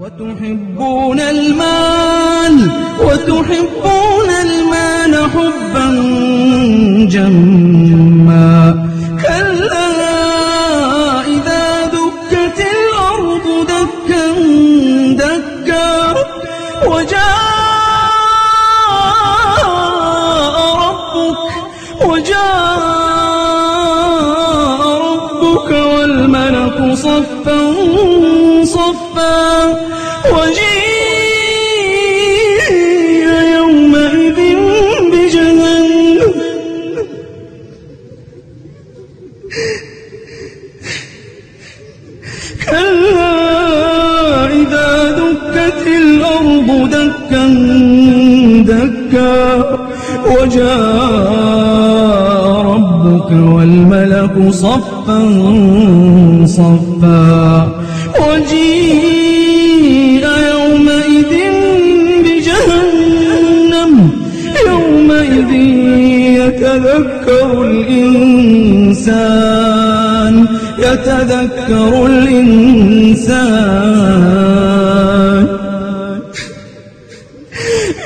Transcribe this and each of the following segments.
وتحبون المال حبا جما كلا إذا دكت الأرض دكا دكا وجاء ربك والملك صفا صفا وجيء يومئذ بجهنم كلا إذا دكت الأرض دكا دكا وجاء ربك والملك صفا صفا وجيء يومئذ بجهنم يومئذ يتذكر الإنسان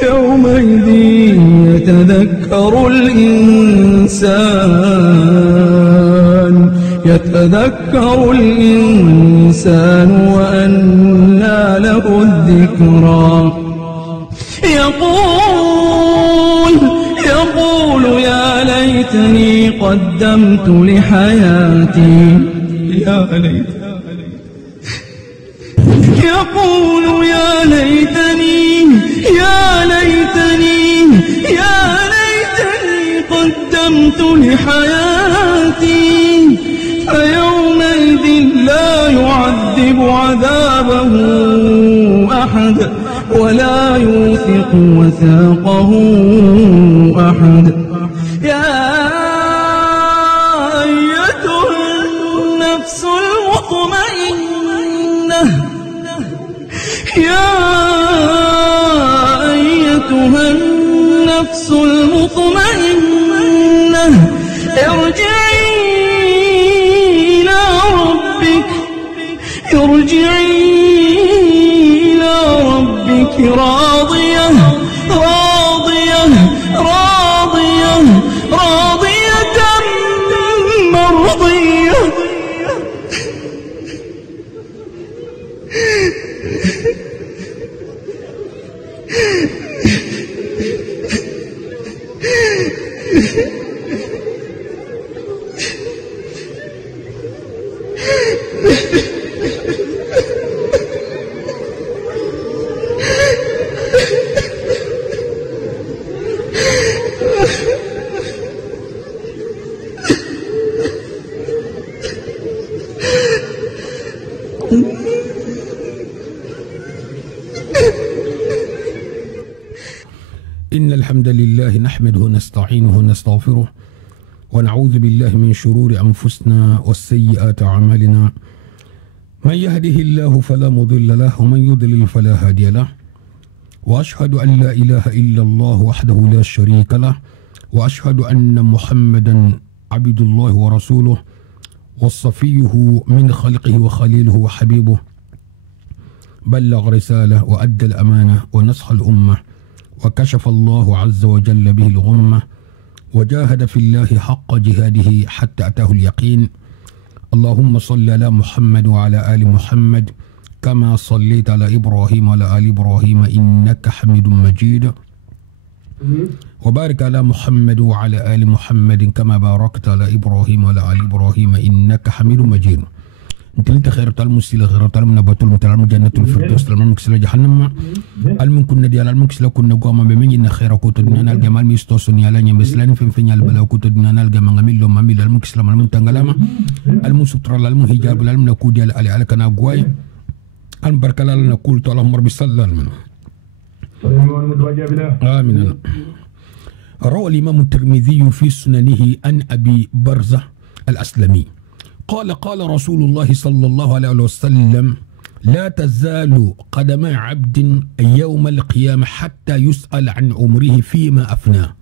يومئذ يتذكر الإنسان وأنى له الذكرى يقول يا ليتني قدمت لحياتي يقول يا ليتني قدمت لحياتي فيومئذ لا يعذب عذابه أحد ولا يوثق وثاقه أحد يا أيتها النفس المطمئنة ارجعي إلى ربك راضية مرضية إن الحمد لله نحمده ونستعينه ونستغفره ونعوذ بالله من شرور أنفسنا والسيئات أعمالنا من يهده الله فلا مضل له ومن يضلل فلا هادي له وأشهد أن لا إله إلا الله وحده لا شريك له وأشهد أن محمدا عبد الله ورسوله وصفيه من خلقه وخليله وحبيبه بلغ رسالة وأدى الأمانة ونصح الأمة وكشف الله عز وجل به الغمة وجاهد في الله حق جهاده حتى أتاه اليقين اللهم صل على محمد وعلى آل محمد كما صليت على إبراهيم وعلى آل إبراهيم إنك حميد مجيد وبارك على محمد وعلى آل محمد كما باركت على إبراهيم وعلى آل إبراهيم إنك حميد مجيد انت خير تعلم مسيلة خير تعلم نباتل متعلم جنة الفردوس تعلم مكسل جهنم المن كنا ديال المكسل كنا قوما بمن إن خير كوت دنيا الجمال ميستوسني على نيمسلان في فينيال بلا كوت دنيا الجمال ميل لهم ميل المكسل المن تنغلام المسطر المهجاب المنكو ديال على كنا قواي البركة لنا نقول اللهم رب صل على آمين. روى الإمام الترمذي في سننه عن أبي برزة الأسلمي قال رسول الله صلى الله عليه وسلم لا تزال قدم عبد يوم القيامة حتى يسأل عن عمره فيما أفناه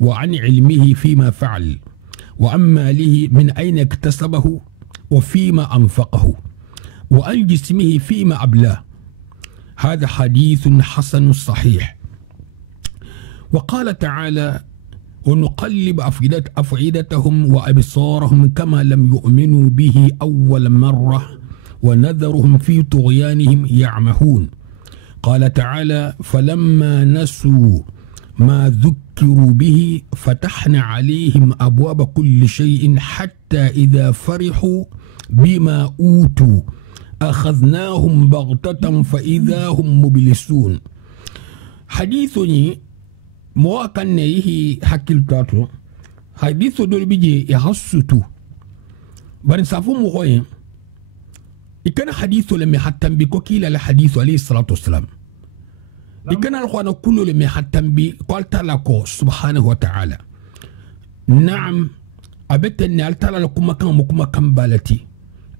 وعن علمه فيما فعل وعن ماله من أين اكتسبه وفيما أنفقه وعن جسمه فيما أبلاه هذا حديث حسن صحيح. وقال تعالى ونقلب أفئدتهم وأبصارهم كما لم يؤمنوا به أول مرة ونذرهم في طغيانهم يعمهون. قال تعالى فلما نسوا ما ذكروا به فتحنا عليهم أبواب كل شيء حتى إذا فرحوا بما أوتوا أخذناهم بغتة فإذا هم مبلسون. حديثني مواكن يهي حكيل تاتو حديث دول بيجي يحسوتو بنسافو مغوين إكنا حديث لم يحتم بكوكيل الحديث عليه الصلاة والسلام. إكنا الخوانا كله لم يحتم بقال تلاكو سبحانه وتعالى. نعم أبتني ألتلا لكم مكان بالتي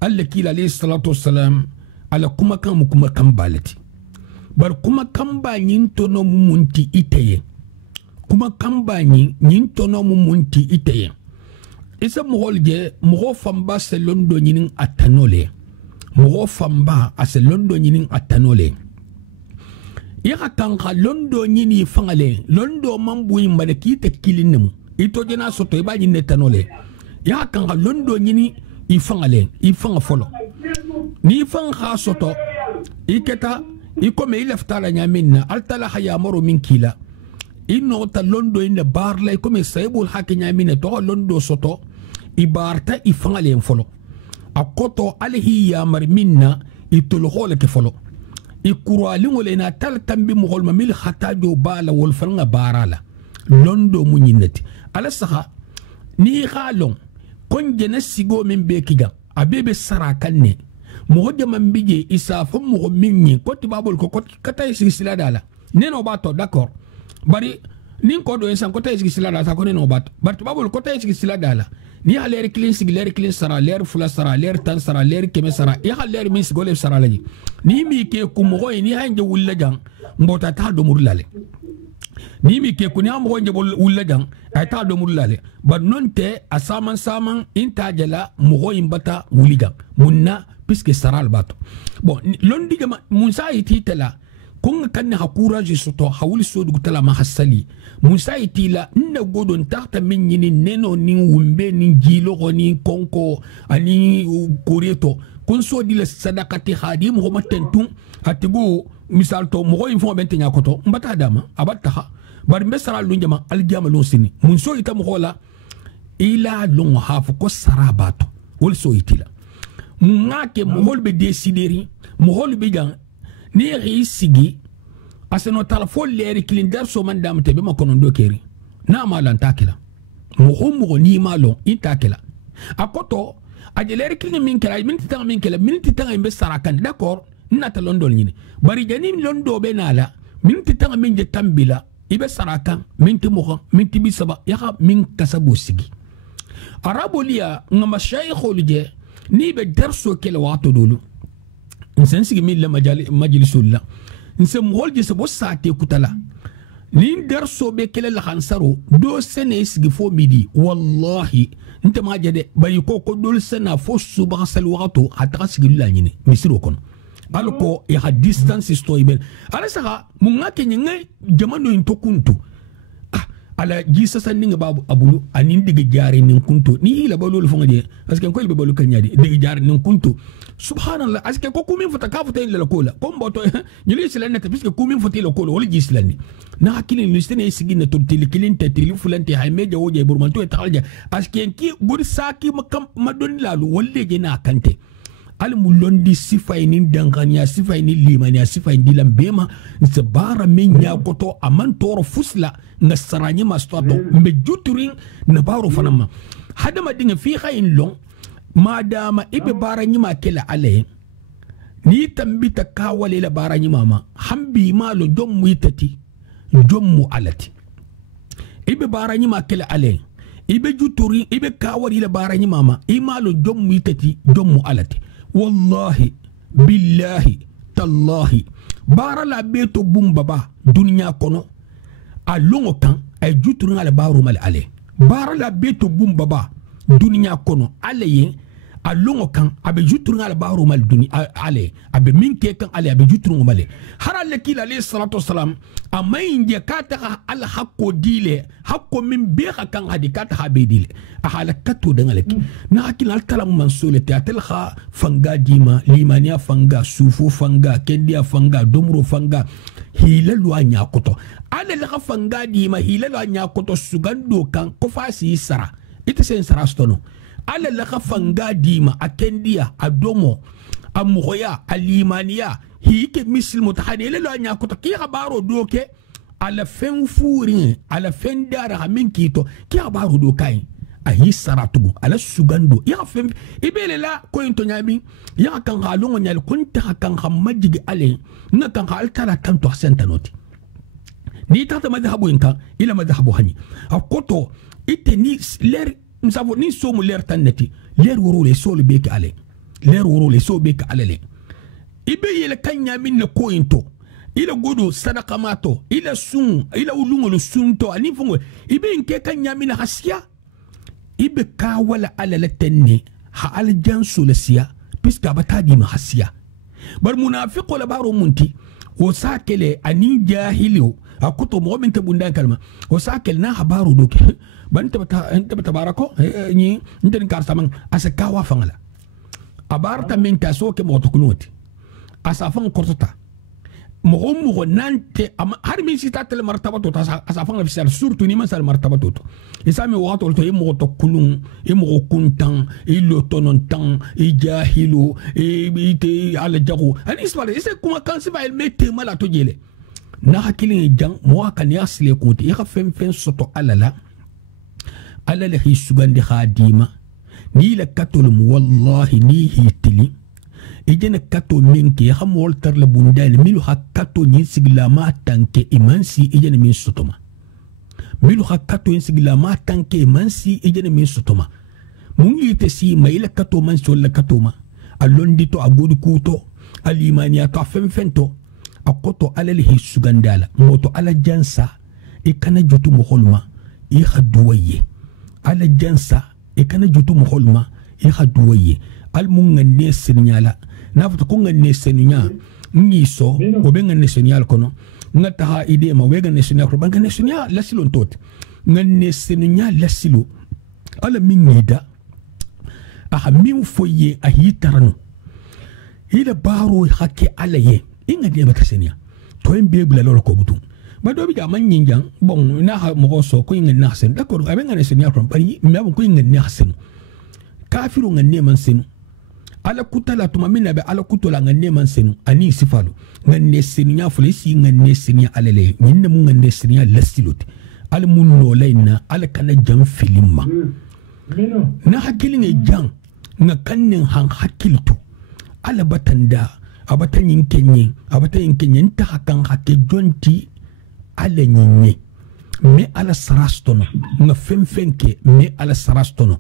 الكيل عليه الصلاة والسلام على كم بالتي بل كم بالين تنو ممنتي إتيه kuma kamba nyintono mumunti iteye isa mogolje mogo famba se londo nyinin atanole mogo famba ase londo nyinin atanole yaka kanka londo nyini fangale londo mambu yimbade kite kilinemu ito jena soto iba nyine tanole yaka kanka londo nyini ifangale ifanga folo ni fanga soto iketa ikome ilaftala nyaminna altala hayamoro min kila ino ta londo ina barla comme saibul hakinya mine to londo soto ibarta ifangale folo akoto alhi ya marminna itul hole ke folo ikuru alingole na tal tambi mo hol mamil khatajo bala wol fanga barala londo munyinati ala saha ni khalon kon jena sigo min be kiga abebe sarakanne mo hodde man bije isa fo mo minni ko tibabol ko katay sila dala neno bato d'accord bari ni ko do ensan ko tay sila dala sa ko neno bato bar tibabol ko tay sila dala ni aler clean sara ler fula sara ler tan sara ler keme sara ya aler min sigole sara laji ni mi ke ku mo ni hanje wulla jang mbota ta do murlale ni mi ke ku ni am wonje wulla jang ay ta do murlale ba nonte asaman saman inta jala mo imbata wuliga munna puisque sara al bato bon londi jama musa ititela kun kan hakura ji soto hawli sodu tala ma hasali musa itila nda godon tarta min ni neno ni wumbe ni jilo ni konko ani koreto kun so dile sadaqati khadim ho matentum atigo misal to mo info bentenya koto mbata dama abatta bar mbesara lu jama al jama lo sini mun so ita mo hola ila long hafu ko sarabato wol so itila ngake mo holbe desideri mo holbe jan ni risigi aseno tala fo leri kilindar so man dam tebe makono ndokeri na malan takila mo ni malo intakila akoto ajeleri kilin min kala min titanga min kala min titanga imbe sarakan d'accord nata londol nyini bari jani londo be nala min titanga min je tambila ibe sarakan min timo min tibi saba ya min kasabu sigi arabolia ngama shaykhul je ni be darso kala wato dolu nsen sigi min la majlisulla nsen molje se bo sate kutala ni darso be kala la khansaro do sene sigi fo midi wallahi nte ma jade bayi ko dol sena fo suba sal wato hatta sigi la nyini misiro kon alko ya distance story ben ala saka munga kenyanga jamano intokuntu ala jisa saninga babu abulu anin diga jare nin kunto ni ila balol fonga de aske ko ilbe balol kanyadi diga jare nin kunto subhanallah aske ko kumin fota ka fota ila kola ko mboto nyili silane te puisque kumin fota ila kola wala jislani na hakili ni stene sigina to tilikilin te tilifulante hay meja woje burmanto e talja aske ki gudi saki makam madon lalu walle je na kante al mulondi sifay ni dangania sifay ni limania sifay ni lambema nsabara menya koto aman toro fusla ngasaranya mastoto mbe juturing na baro fanama hadama dinga fi khayin long madama ibe bara nyima kela ale ni tambita kawale la bara nyima ma hambi malo jommu itati jommu alati ibe bara nyima kela ale ibe juturing ibe kawali la bara nyima ma imalo jommu itati jommu alati wallahi billahi tallahi bara la beto bumbaba dunya kono a longo kan ay juturu ngale baro mal ale bara la beto bumbaba dunya kono ale yen alongo kan abe jutrunga al baro mal duni ale abe minke kan ale abe jutrunga male harale kila alayhi salatu wassalam amainje kata al hakko dile hakko min beha kan hadi kata habe dile ahala kato dangalek na akila talam mansule te atelha fanga dima limania fanga sufu fanga kendia fanga domro fanga hilalu anya koto ale la fanga dima hilalu anya koto sugando kan ko fasi sara ite sen sara stono ala la fanga dima akendia adomo amuhoya alimania hike misil mutahani ile lo anya ko ki baro doke ala fen furi ala fen dara min kito ki baro do kai ahi saratugo ala sugando ya fen ibele la ko into nyami ya kan halongo nyal kunta kan hamajigi ale na kan hal tala kan to sentanoti ni tata madhabu inka ila madhabu hani akoto ite ni ler msavo ni somu ler tanneti ler woro le so le beke ale ler woro le so beke ale le ibe yele kanya min ne ko into ila godo sadaka mato ila sun ila ulungo lo sunto ani fungo ibe nke kanya min hasiya ibe ka wala ala la tenne ha al jansu le siya piska batadi ma hasiya bar munafiqo la baro munti o sakele ani jahiliyo akuto mo min tabundan kalma o sakel na habaru doke banta tabarako ni ndin kar samang asakawa fangala abarta min taso ke mo tokunoti asafan kortota mo nante har min sitatel martaba to asafan official surtout ni man sal martaba to isami wato to mo to kulun mo kuntan ilo tonon tan jahilo te ala jago ani isbale ise kuma kan siba el mete mala to jele na hakilin jang mo kan yasle konti ya fen soto alala alala hi sugandi khadima ni la katolum wallahi ni hitili ijena kato minki ya hamol tar la bundal milu hakato nyin sigla ma tanke imansi ijena min sotoma milu hakato nyin sigla ma tanke imansi ijena min sotoma mungi te si maila kato man solla kato ma alondi to agodi kuto alimania to fenfento akoto alal hi sugandala moto ala jansa ikana jutu moholma i khaduwaye ala jansa ikana jutu moholma i khaduwaye al munga ne senyala nafuta kunga ne senya ngiso obenga ne senyal kono ngata ha ide ma wega ne senyal ko banga ne senyal lasilo tot ngane senyal lasilo ala mingida aha min foye ahitarano ila baro hakke alaye inga de bata senya to en bebula lolo ko butu ba do bi jaman nyinjang bon na ha mo so ko inga na sen d'accord abenga ne senyal ko bari me ko inga ne hasen kafiru ngane man sen ala kutala tuma mina be ala kutola ngane man senu ani sifalu ngane senya fulisi ngane senya alele nyinne mu ngane senya lasilote al munno layna ala kana jam filimma na hakili ne jang nga kannin han hakiltu ala batanda abatan yinkenye nta hakan hakke jonti ala nyinye me ala sarastono nga femfenke me ala sarastono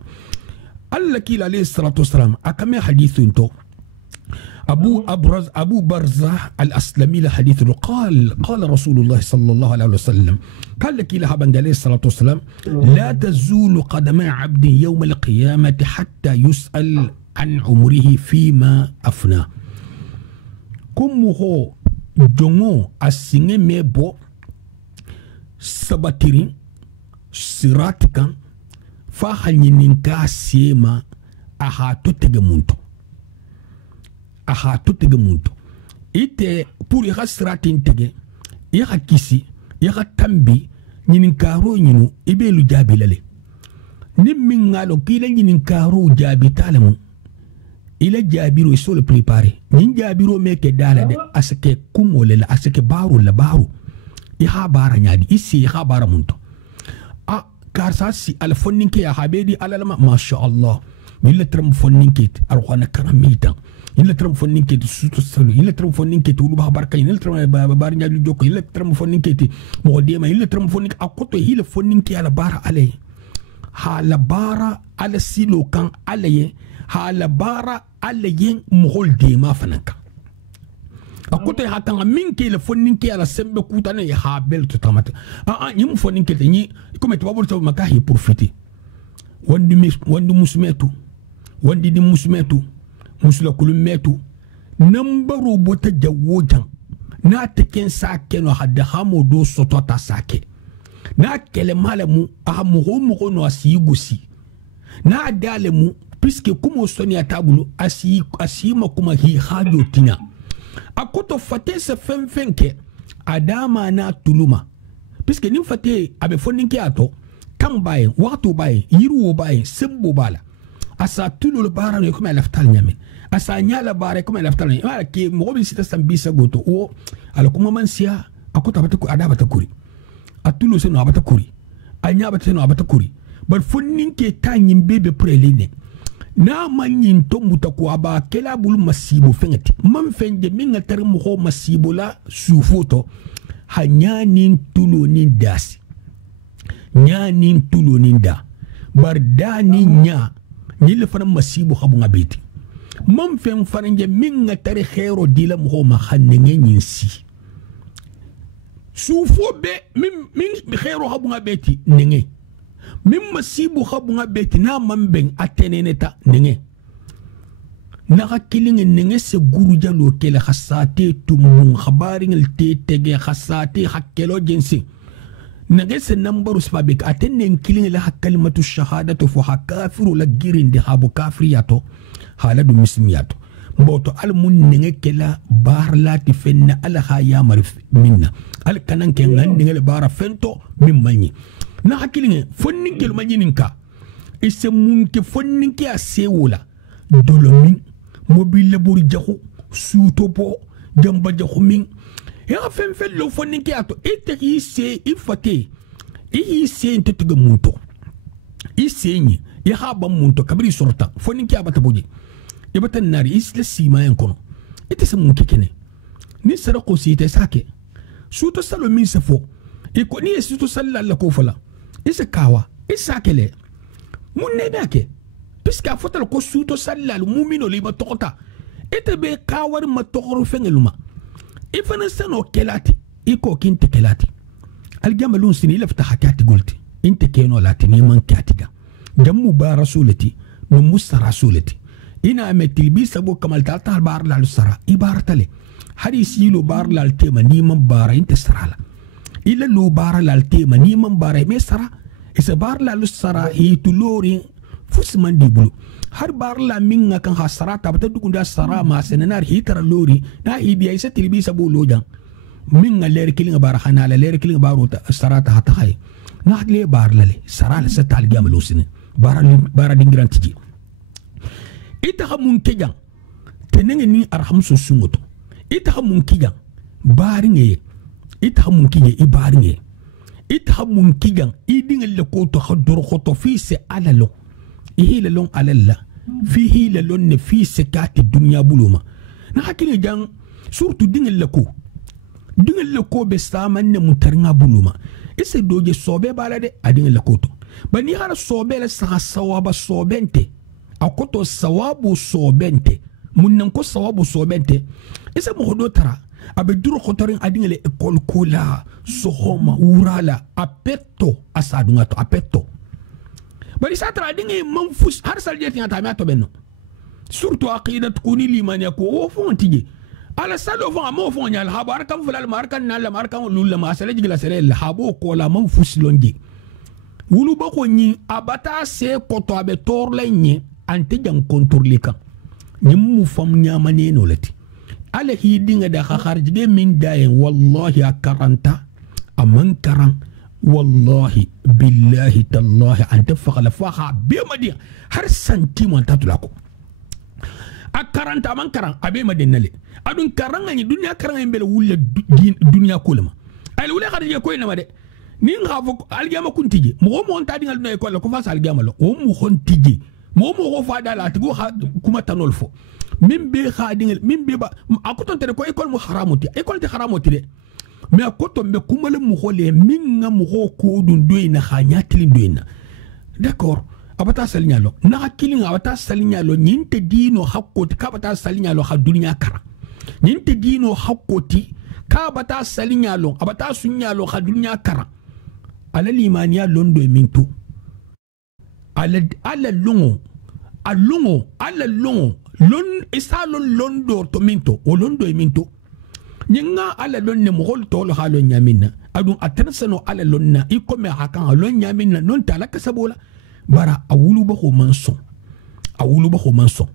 الله كيل عليه الصلاة والسلام أكمل حديث انتو أبو برزة الأسلمي لحديث قال رسول الله صلى الله عليه وسلم قال كيل هبن عليه الصلاة والسلام لا تزول قدم عبد يوم القيامة حتى يسأل عن عمره فيما أفنى كم هو جمو السنة ميبو سباتيرين سراتكا fa ninka sema aha tutege muntu ite pour ya stratin tege ya kisi ya tambi ninka ro nyinu ibelu jabilale nimmingalo kila ninka ro jabitalamu ila jabiro so le préparer nin jabiro meke dala de asake kumole la asake baro la baro ya bara nyadi isi ya bara muntu كارساسي على فنينك يا حبيبي على لما ما شاء الله يلا ترم فنينك أروحنا كراميتا يلا ترم فنينك سوتو سلو يلا ترم فنينك تقولوا بحبارك يلا ترم بارنيا لجوك يلا ترم فنينك مقدمة يلا ترم فنينك أقطع يلا فنينك على بارا عليه على بارا على سيلو كان عليه على بارا عليه مهول ديما فنك akote hatanga minke le foninke ala sembe kutane ya habel to tamate nyimu foninke te nyi comme tu babul to makahi profiter wandu musmetu wandi di musmetu musula kulumetu nambaru bota jawojan na teken sake no hadda hamo do sotota sake na kele malamu ahamugo no asiyigusi na adalemu puisque kumo soni atabulo asima kuma hi hajo tina akoto fate se fenfenke adama na tuluma puisque nim fate abe foninke ato kambaye waktu baye yiru baye sembo bala asa tulo bara no kuma laftal nyame asa nyala bare kuma laftal nyame wala ke mo bi sita sambisa goto o ala kuma mansia akota bata ku adaba ta kuri atulo se no abata kuri anya bata no abata kuri bar foninke tanyin bebe preline na manyin to mutako aba kela bul masibo fengati man fenge minga tar mo ho masibo la sufoto hanyanin tulo nin dasi nyanin tulo nin da bardani nya ni le fana masibo habu ngabeti man fen faranje minga tar khero dila mo ho ma khannenge nyinsi sufo be min khero habu ngabeti nenge min masibu khabunga beti na mamben ateneneta nenge naka kilinge nenge se guru jalo kele khasate tumun khabari ngel te tege khasate hakkelo jinsi nenge se nambaru spabik atenen kilinge la kalimatu shahadatu fu hakafiru la girinde habu kafriyato haladu muslimiyato mboto al mun nenge kela bar lati fenna ala khaya marif minna al kanan ke ngan nenge bara fento min manyi na hakilinge fonninke lo manyininka ise munke fonninke asewola dolomin mobile buri jaxu sutopo jamba jaxu min ya fen lo fonninke ato ite ise ifate ise ntetega munto ise nyi ya haba munto kabiri sorta fonninke abata boje ibata nari isle sima yankono ite se munke kene ni sarako site sake suto salo min sefo iko ni suto sallalla ko fala ise kawa isa kele mun ne bake piska fotal ko suto sallal mumino li matokota ete be kawar matokoro fengeluma ifana sano kelati iko kinte kelati aljamalun sini lafta hakati gulti inte keno lati ni man katiga jammu ba rasulati no musa rasulati ina metil bi sabo kamal ta bar la sara ibaratale hadisi lo bar la tema ni man bara inte sarala ila lo bara laltema ni man bara me sara isa bar la sara hi tulori fusman dibulu har bar la minga kan hasara tabata dugunda sara ma senanar hi tara lori na idiya isa tilbi sabo lojan minga ler kilinga bara hanala ler kilinga baro sara ta hata hay na le bar la le sara la sa tal gamalo sine bara dingrantiji ita hamun kejan tenenge ni arham so sungoto ita hamun kejan baringe ita mun kije ibaringe ita mun kigan idin le ko to khadur khoto fi se alalo ihila lon alalla fi hila lon ne fi se kati dunya buluma na hakini jang surtout dingel le ko be saman ne mutarnga buluma ise doje sobe balade adingel le ko to bani hara sobe la sa sawaba sobente akoto sawabu sobente munnan ko sawabu sobente ise mo do tara abe duro khotorin adingele ekol kola sohoma urala apetto asadunga to apetto bari satra adinge manfus har saljeti ngata ma to benno surtout aqidat kuni liman yako wo fontije ala salo fo amo fo nyal habar kam fulal markan nal markan lul ma sala jigla sala el habo kola manfus lonje wulu bako nyi abata se koto abe torle nyi ante jang contrôler kan nyum fam nyamane no lati ala hi dinga da kharjige min dayen wallahi akaranta aman karan wallahi billahi tallahi anta faqala faha bimadi har sentimo tatulako akaranta aman karan abe madinale adun karanga ni dunya karanga mbele wulle dunya kolama ay wule kharjige ko ina made ni ngafo algama kuntije mo mo ta dingal no ko la ko fa algama lo o mo khontije mo ko fa dala tigo kuma tanol fo min be khadingel min be ba akoton tere ko école mu haramuti école te haramuti de mais akoton be kumale mu khole min nga mu ko dun doyna khanyatili doyna d'accord abata salignalo na kilinga abata salignalo nyinte dino hakkoti ka abata salignalo ha dunya kara nyinte dino hakkoti ka abata salignalo abata sunyalo ha dunya kara ala limaniya londo mintu ala lungo a longo ala longo lon isalo londo to minto o londo e minto nyinga ala lon ne mogol to lo halo nyamina adun atensano ala lonna ikome hakan lon nyamina non tala kasabola bara awulu ba ko manson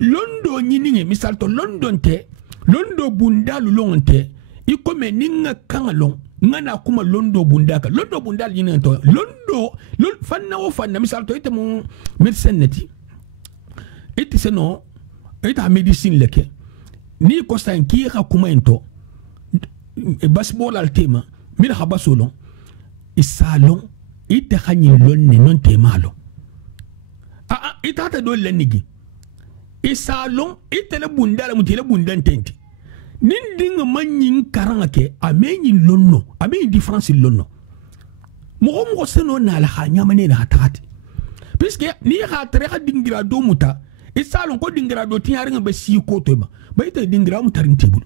londo nyini misal to london te londo bundalu lonte ikome ninga kangalong ngana kuma londo bundaka londo bundal nyini to londo fanna o fanna misal to ite mo medicine neti ite seno ite medicine leke ni ko san ki ka kuma ento basbol al tema mil habasolon isalon ite khanyi lonne non te malo ita ta do lenigi isalon ite le bundala mutile bundan tenti nin dinga manyin karanga ke amenyin lonno amenyin difference lonno mo seno na la hanya mane na hatati puisque ni ha tere ha dingira do muta isalon ko dingira do tinyari nga be si ko to ba ite dingira mu tarin tebul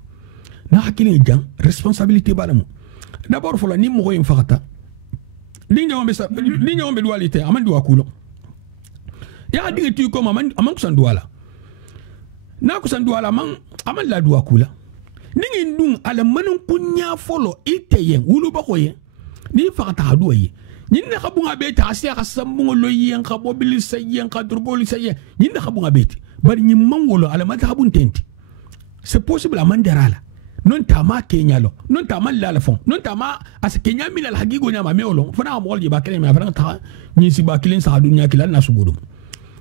na hakili jang responsabilité balamu d'abord fola ni mo yin fakata dinga on be dualité amandi wakulo ya dinga tu ko amman kusan duwala na kusan duwala aman la duwa kula ningi ndung ala manan kunya folo ite yen wulu ba ko yen ni fakata duwa ye nyinna khabunga beti asiya khasambungo lo yen khabobili sayen khadruboli sayen nyinna khabunga beti bari nyimman wolo ala mata khabun tenti c'est possible amanderala non tama kenya lo non tama la fon non tama as kenya mi la hagigo nyama meolo fana mo golji ba kele me fana ta ni si ba kilin sa dunya kilal na subudum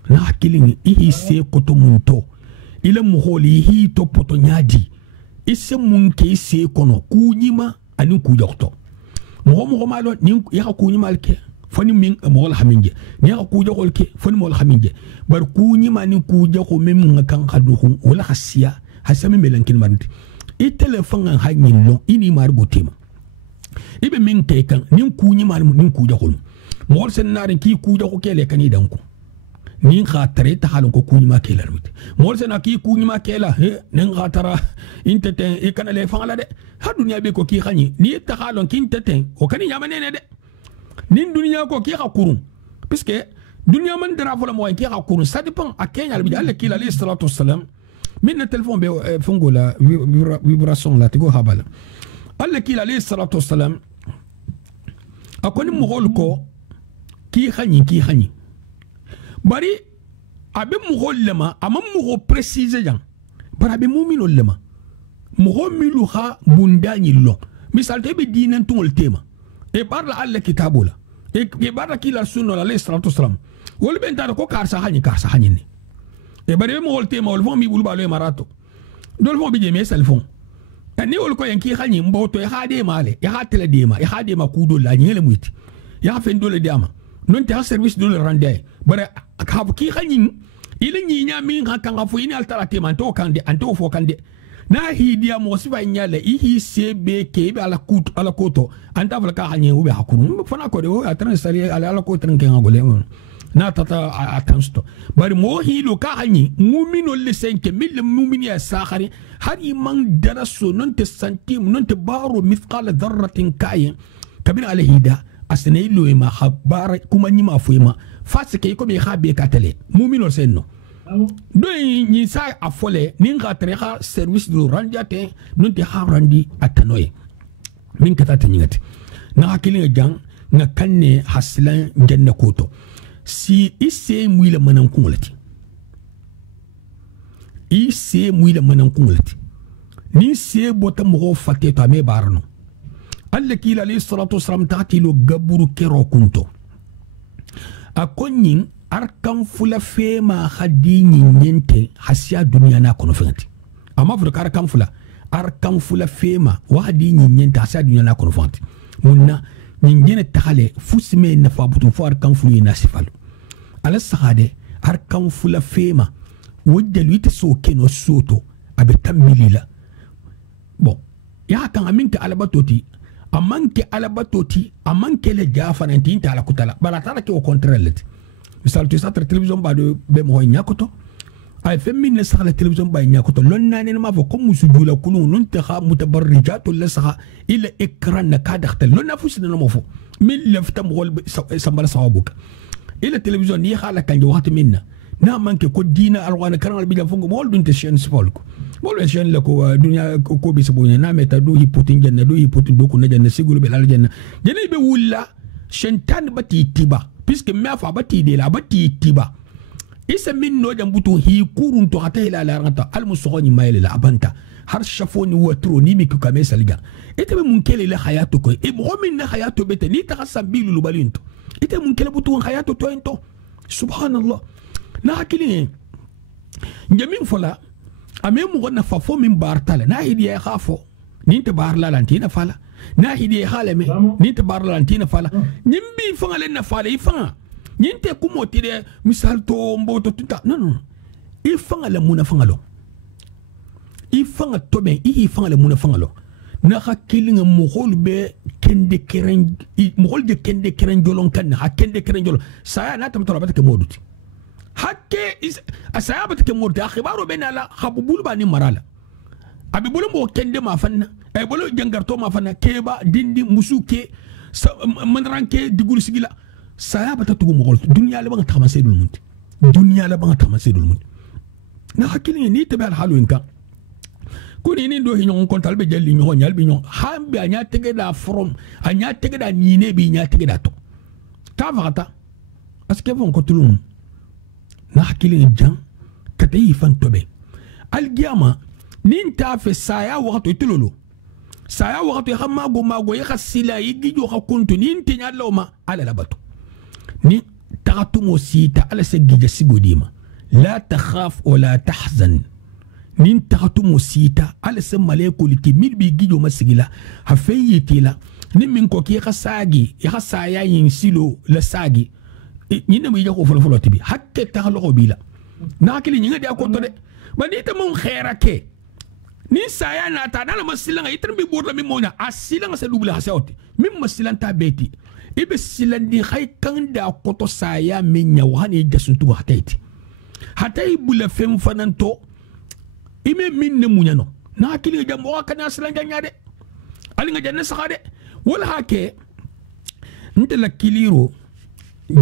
na kilin ihi se koto munto ile muholi hi to poto nyadi ise munke se kono kunyima ani kujokto mo malo ni ya kunyima alke fani min mo la haminje ni ya kujokol ke fani mo la haminje bar kunyima ni kujoko mem ngakan khaduhum wala khasiya hasami melankin marndi i telefon ha nyinno ini margo tema ibe min tekan nin kunyi mal nin kuja hol mol sen narin ki kuja ko kele kani danko nin khatare ta halon ko kunyi ma kele rumit mol sen ki kunyi ma kele he nin khatara intete e kana le fangala de ha dunya be ko ki khani ni ta halon kin tete o kani nyama nene de nin dunya ko ki khakurun puisque dunya man dara fola mo ki khakurun ça dépend a kenya al bi Allah ki alayhi salatu wassalam min téléphone be fongo la vibration la tigo habala alla ki alayhi salatu wassalam akoni mugol ko ki khani bari abe mugol lema amam mugo préciser jang bara be mumino lema mugo milu kha bundani lo misal te be dinan tungol tema e barla alla kitabula e barla ki la sunna alayhi salatu wassalam wol ben tar ko karsa khani ni e bari mo wolte ma wol fon mi bulu balo marato dol fon bi je me salfon ani wol ko yanki khani mboto e hade male e hatele dema e hade ma kudo la nyele muti ya fen dole dama non ta service dole rande bare ka ki khani ile nyinya min ha kan afu ini altara te man to kande anto fo kande na hidia mo sifa nyale ihi sebe ke be ala koto anta fala ka khani ube hakuru fana ko de o atran sari ala ko tran ke ngole na tata atansto bari mo hilo ka hanyi mumino le 5000 mumini ya sakhari hari man daraso non te santim non te baro mithqala dharratin kayin kabina alhida asnailu ma khabara kuma nyima fuima fasike ko mi khabe katale mumino senno do ni sa afole ni ngatre ha service do randiate non te ha randi atanoye min katata nyingati na hakili jang na kanne haslan janna koto si isse muila manan kungulati ni se bota mo fatte to me barno alla kila alayhi salatu wassalam taatilo gaburu kero kunto akonyin arkan fula fema khadini nyente hasiya dunya na kono fenti amma fura arkan fula fema wa hadini nyente hasiya dunya na kono fenti munna nyingene takhale fusme na fabutu fo arkan fulu ina sifalu ala sahade arkan fula fema wajjalu ite soke no soto abe tambilila bon ya kan aminka alabatoti amanke le jafana tinta ala kutala balatala ke au contraire misal tu sa télévision ba de be mo nyakoto ay femine sa la télévision ba nyakoto lon nane ma fo comme musujula kunu non ta kha mutabarrijatu la sa ila ekran na ka dakhtal lon na fusina mo fo min lefta mo sambala sawabuka ila télévision ni khala kan waxati minna na manke ko dina alwana kanal bi fongo mol dun te chen spol ko mol be chen la ko dunya ko bi sabu na meta do hipotin janna do hipotin do ko na janna sigulu be al janna jene be wulla shentan bati tiba puisque me fa bati de la bati tiba isa min no jambutu hi kurun to hata ila la ranta al musogoni mayele la abanta har shafoni watro ni mi ko kame saliga ite be mun kele la hayato ko e mo min na hayato bete ni ta sabilu lu balinto ite mun kele butu hayato to ento subhanallah na hakili njamin fola ame mo na fafo min bartala na hidiya khafo ni te bar la lantina fala na hidiya haleme ni te bar la lantina fala nyimbi fangale na fala ifanga nyinte kumotire misal to mboto tuta non ifanga la muna fangalo ifanga tobe ifanga la muna fangalo na hakili nga mohol be kende keren mohol de kende keren jolon kan ha kende keren jolon saya na tam torabata ke moduti hakke asaya bata ke moduti akhbaru bena la khabul bani marala abi bolo mo kende ma fanna e bolo jangarto ma fanna keba dindi musuke manranke digul sigila saya bata tugu mogol dunya la banga tama sedul munti dunya la banga tama sedul munti na hakili ni tabe al halu inka kuni ni do hinyon kontal be jalli nyon nyal bi nyon hambe anya tege da from anya tege da nine bi nya tege da to ta vata aske von ko tulum na hakili jan katay fan tobe al giyama nin ta fe saya wakati tululu saya wakati hamma go mago ya khasila yigi jo khakuntu nin tinya lawma ala labatu ni tagatumo sita ala segija sigodima la takhaf wala tahzan nin tagatumo sita ala se maleko liki milbi gijo masigila hafeyitila ni min ko ki khasagi ya khasaya yin silo la sagi ni ne mi jako folo tibi hakke tagalo bila nakili nyinga dia ko to de bani ta mon khairake ni saya na ta dala masilanga itan bi borla mi mona asilanga se dubla hasawti min masilanta beti ibe silandi khay kanda koto saya menya wani jasuntu hataiti hatai bula fem fananto ime minne munyano na kili jambo kana silanga nyade alinga janna sakade wala hake ntela kiliro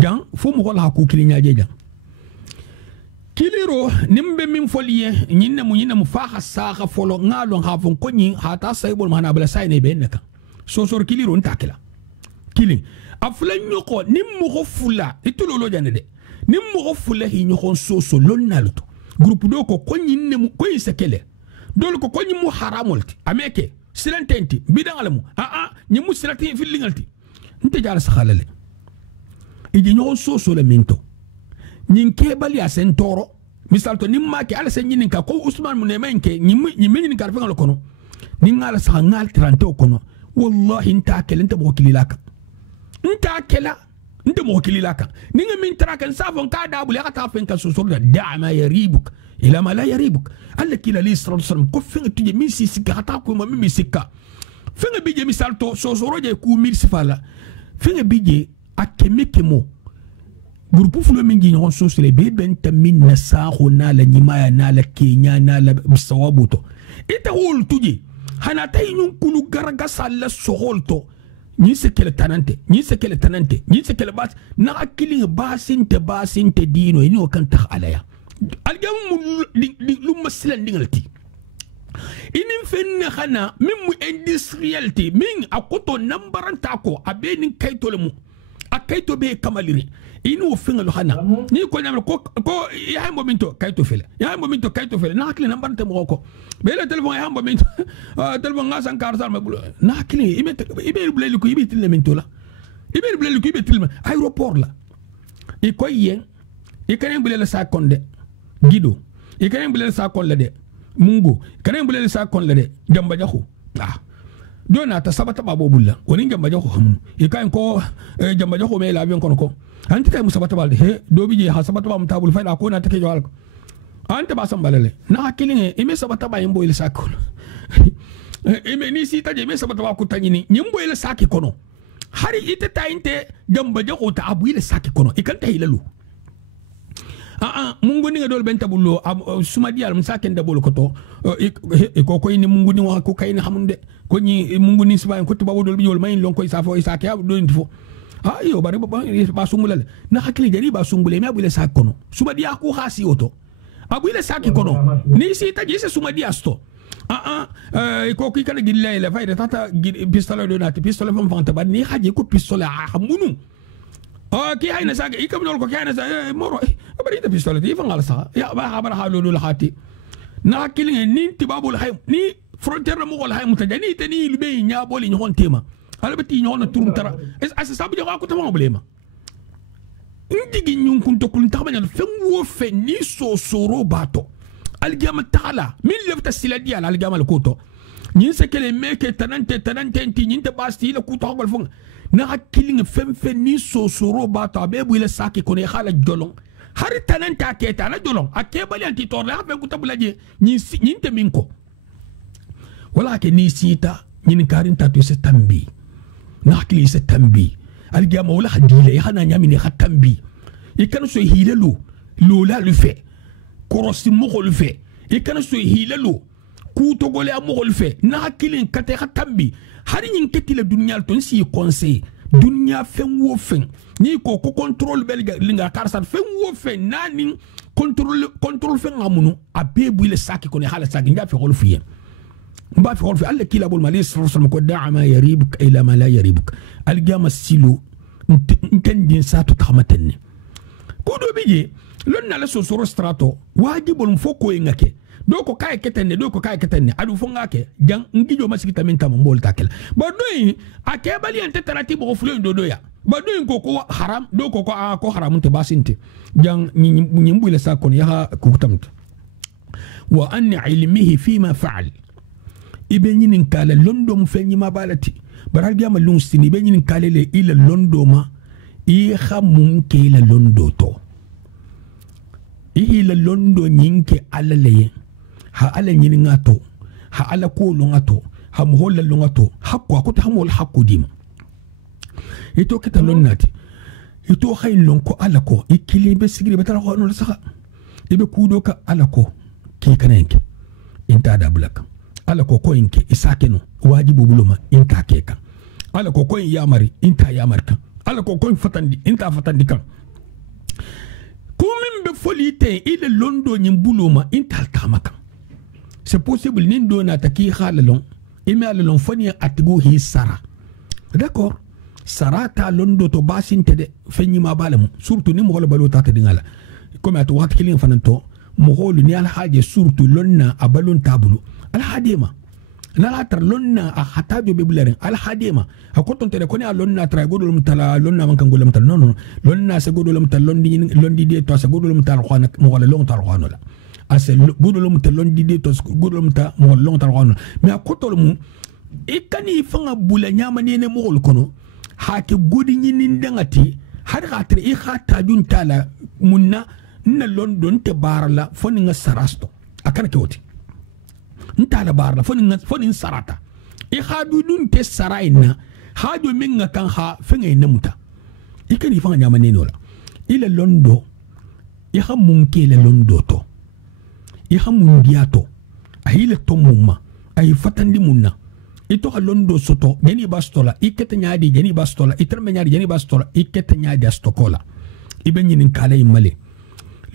jang fo mo wala haku kili nyaaje jang kiliro nimbe min foliye nyinne mu fa khasa folo ngalo khafon ko nyi hata saybol mana bala sayne be naka so sor kiliro ntakela killing afla nyoko nimmo ko fula itulolo jane de nimmo ko fula hi nyoko soso lonnaluto groupe do ko nyinne mu ko isekele dol ko nyimu haramolti ameke silantenti bidangalamu nyimu silati filingalti nte jara sakhalale iji nyoko soso le minto nyinke bali asentoro misal to nimma ke ala sen nyininka ko usman mu nemenke nyimmi nyininka rafenga kono ningala sa ngal 30 kono wallahi nta kele nta bo kililaka nta kela nta mo kililaka ninga min trakan safon ka da bul ya ta fen ka susur da da'ama yaribuk ila ma la yaribuk alla kila li sallallahu alaihi wasallam ko fen tuje min si sikka ta ko ma min sikka fen bije misal to sosoro je ku mir sifala fen bije akemekemo groupe fulo min gi nyon sosle be ben tamin nasahu na la nyimaya na la kenya na la bisawabuto ita hol tuje hana tay nyun kunu garaga sala soholto ni sekele tanante ni sekele bas na akili basinte dino ni o kan ta alaya algam lu maslan dingalti inin fenne khana min mu industriality min akoto nambaranta ko abeni kayto lemu akayto be kamaliri inu finga lo khana ni ko nyam ko ya hambo minto kayto fele na akili nambarante mo ko be le telephone ya hambo minto telephone ngasan karsal mabul na akili ibe bleli ko ibe tilme minto la ibe bleli ko ibe tilme aéroport la e ko yen e kanen bleli sa konde gido e kanen bleli sa konde de mungo kanen bleli sa konde de jamba jaxu dona ta sabata babo bulla woni jamba jaxu xamnu e kan ko jamba jaxu me la avion kono ko anti tay musabata balde he do bi je ha sabata bam tabul fayda ko na take jwal ko ante ba sambalale na hakili ime sabata ba yimbo ile sakko ime ni si taje me sabata ba ko tanyini nyimbo ile sakki kono hari ite tayinte jamba jaxu ta abu ile sakki kono e kan tay lalu mungu ni dol benta bullo suma dial musaken da bol ko to ko ni mungu ni wa ko kayni hamunde ko ni mungu ni siba ko to bawo dol bi yol may lon ko isa fo isa ke ab do ndifo ayo bari ba sungulal na hakili jari ba sungule me abule sa kono suba dia ku hasi oto abule sa ki kono ni si ta jise suma dia sto ko ki kana gilla la fayda tata pistolet do nati pistolet fam fanta ba ni haje ko pistolet munu ki hayna sa ikam nol ko kana sa moro bari ta pistolet yi fa ngala sa ya ba habara halulu la hati na hakili ni tibabul hay ni frontière mo wala hay mutajani tani lube nya boli ni hon tema albati ñoo na turum tara asa sabu jawa ko tama problema ndigi ñun kun to kun taxama fen wo fe ni so soro bato algama taala min lefta siladi ala algama ko to ñin se kele meke tanante ti ñin te basti la ku to xol fon na hakili fen ni so soro bato abebu ila saki ko ne xala jolong har tanante aketa la jolong akebali anti torle ha fe ku tabulaje ñin te min ko wala ke ni sita ñin karin tatu se tambi na hakili se tambi algama wala hadile hana nyami ne khatambi ikana so hilelo lo la le fait korosi mo le fait ikana so hilelo ku to gole mo le fait na hakili kate khatambi hari nyin ketile dunya ton si conseil dunya fen wo fen ni ko contrôle belga linga karsa fen wo fen nani contrôle fen amunu abebu le saki ko ne hala saki nda fe hol fiye mba fi xolfi alla kila bol malis rasul ko da'a ma yaribuk ila ma la yaribuk algama silo nten din satu taxamaten ko do bije lon na la so soro strato wajibul foko ngake do ko kay ketenne adu fo ngake jang ngijo masikita men tam mbol takel ba doyi akebali ante tarati bo flo do ya ba doyi ko haram do ko haram te basinte jang ñi mbule sa kon ya ko tamta wa an ilmihi fima fa'al ibe ñinin kala londo mu fe ñima balati baral gama lung sini ibe ñinin kala le ila londo ma i xamun ke la londo to ila londo ñinke ala le ha ala ñinin ngato ha ala ko lo ngato ha mo holla lo ngato hakko ko ta mo hakko dim ito kita lonnati ito xay lon ko ala ko ikili be sigri be tara ko no saxa ibe kudo ka ala ko ki kanenke inta da bulaka ala ko ko inke isake no wajibu buluma inta keka ala ko in yamari inta yamar kan ala ko in fatandi inta fatandi kan kumin be folite ile londo nyim buluma inta tamaka c'est possible nindo na taki halalon ime alalon fani atigo hi sara d'accord sara ta londo to basinte de fenyi ma balamu surtout ni mo holo balo ta dingala comme at wat kilin fananto mo holo ni al haje surtout lonna abalon tabulu al hadima la tar lonna a hatajo be bularen al hadima a koton tere koni a lonna tra godolum tala lonna man kan golum tal non lonna se godolum tal londi de to se godolum tal khana mo wala long tal khana la ase godolum tal londi de to godolum ta mo long tal khana mais a kotolum e kani fanga bula nyama ne mo gol kono ha ke godi nyinin dangati har khatre e khata jun tala munna na london te barla foni nga sarasto akana ke woti ntala barla fonin sarata e hadu dun te saraina hadu minga kan ha fenga namuta ikani fanga nyama nenola ila londo e hamun ke la londo to e hamun diato ayila to mumma ay fatandi munna ito ha londo soto jeni bastola ikete nyaadi jeni bastola iterme nyaadi jeni bastola ikete nyaadi astokola ibenyi nin kala imale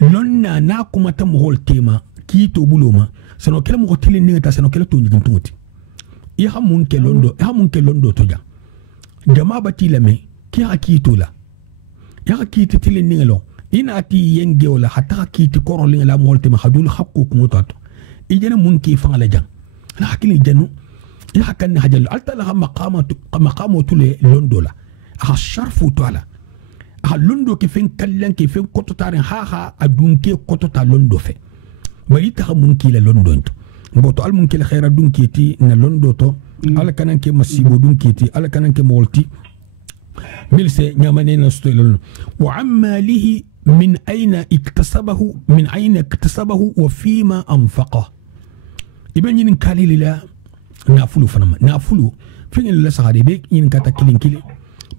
lonna na kuma ta mohol tema kito buloma sano kala mo tilin ni ta sano kala to nyigin tumuti ya hamun ke londo to ja jama batila me ki hakito la ya hakiti tilin ni lo ina ati yenge wala hatta hakiti korolin la mo holtima hadul hakku ko mutato ijena mun ki fangala jang la hakili janu ya hakan hajal alta la maqamatu le londo la ha sharfu to ala ha londo ke fen kallan ke fen kototaren ha adunke kotota londo fe bari ta mun ki la londo to boto al mun ki la khaira dun kiti na londo to ala kanan ke masibo dun kiti ala kanan ke molti milse nyamane na stolon wa ammalihi min aina iktasabahu wa fima anfaqa ibn yin kalila nafulu fanama nafulu fin la sahade be yin kata kilinkili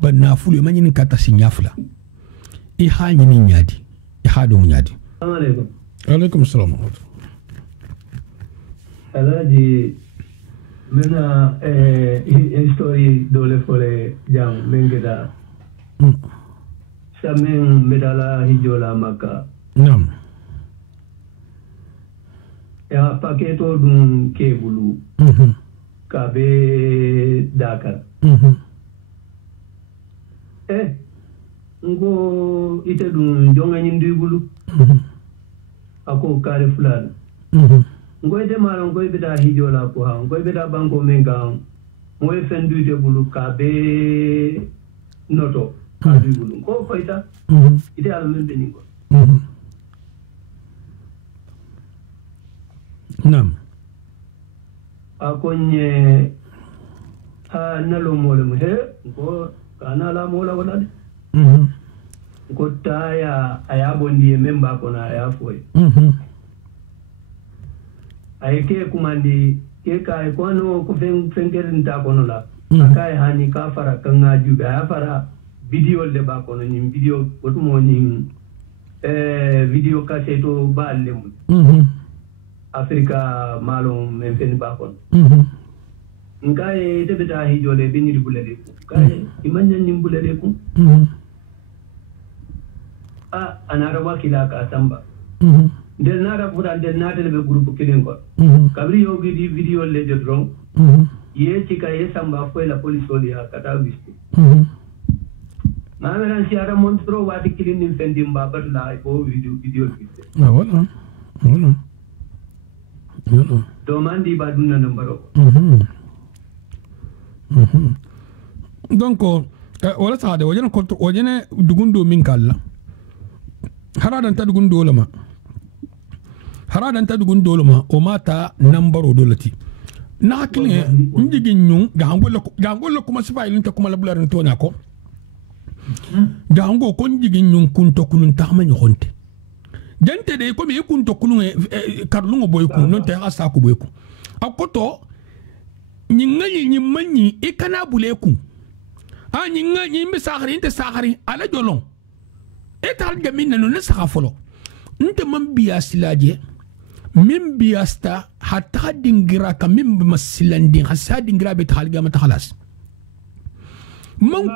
ba nafulu man yin kata sinyafla i hanyi ni nyadi i hadu nyadi alaikum salam alaji mena story dole fole jam mengeda Samin medala hijola maka. Naam. Ya paketo dun kebulu. Kabe Dakar. Ngo ite dun jonga nyindi bulu. Ako kare fulana. Ngo ite mara ngo ibita hijola ko ha. Ngo ibita banko menga. Ngo fendu ite bulu kabe noto. Kabe bulu. Ko faita. Ite ala membe ningo. Naam. Akonye nalo mole muhe ngo kana la mola wala de. Ngo taya ayabo ndiye memba kona ayafoy. Ayeke kumandi ke kai kono ko fengere nta kono la. Akai hani ka fara kanga ju ya fara video le ba kono nyim video ko mo nyim video cassette ba le mu. Afrika malum men fen ba kono. Ngai te beta hijole biniri bulale ku. Kai imanya nyim bulale ku. Anara wakila ka samba. Del nara pura del nata le groupe kilin ko. Kabri yogi di video le de drone. Ye chika ye samba foi la police oli ha kata bisti. Mamaran si ara monstro wati kilin nim fendi mbaba la ko video bisti. Voilà. Domandi ba dunna nambaro. Donc wala saade wajene dugundo min kala. Haradan ta dugundo lama. O mata nambaro dolati. Na hakilin njigin nyun gangol kuma sifa ilin ta kuma labularin to nako. Gango kon jigin nyun kunto kulun ta ma nyonte. Dente de ko mi kunto kulun karlungo boyku non ta asa ko boyku. Akoto nyinga nyimmanyi ikana buleku. Nyinga nyimbe sakhari inte sakhari ala jolon. Etal gamin nanu ne sakha folo. Nte man biya silaje min biyasta hatta dingira ka min masilandi hasa dingira be talga mata khalas. Man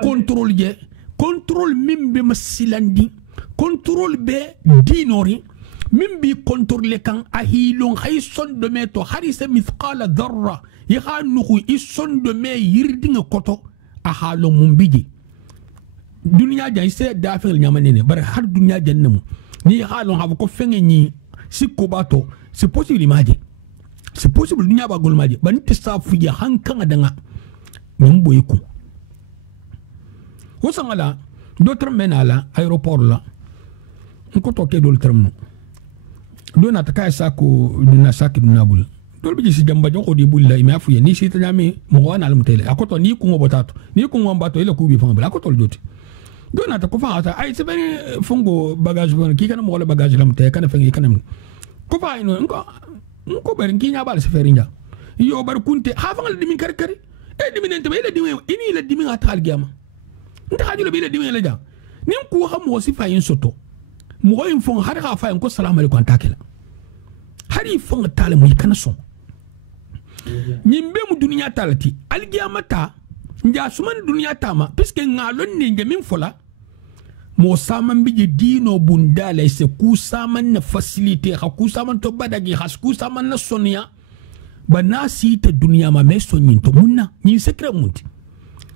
control min be masilandi control be dinori min bi contrôle kan ahilon hay son de meto harisa mithqala dharra yahanuhu ison de me yirdinga koto ahalo mumbiji dunya jan se dafel nyamanene bar har dunya jannamu ni halon ha ko fenge ni sikko bato c'est possible imaje c'est possible dunya ba gol maje ban tisafu ya hankan adanga min boyiku wosangala d'autres menala aéroport la ko to ke dol termo do na ta kay sako dina saki dunabul dol bi ci jamba jonko di bulla ima fu ni ci tanyami mo wana alam tele akoto ni ko ngobotato ni ko ngombato ile ku bi fa bla akoto joti do na ta ko fa ata ay se ben fongo bagage bon ki kana mo wala bagage lam te kana fengi kana ko fa ino ko ber ngi nya bal se ferinja yo bar kunte ha fa ngal dimi kar kar e dimi nente be ile dimi ini ile dimi atal gama nta hajule be ile dimi ile ja nim ko ha mo si fa yin soto mo yin fon har ha fa ko salam alaikum takela hari fon tale mo kana son nyimbe mu duniya talati algiyamata nja suman duniya tama puisque ngalon ne ngemin fola mo saman biji dino bundale se ku saman na facilité ha ku saman to badagi has ku saman na sonia bana sita duniya ma me sonyin to munna ni secret munti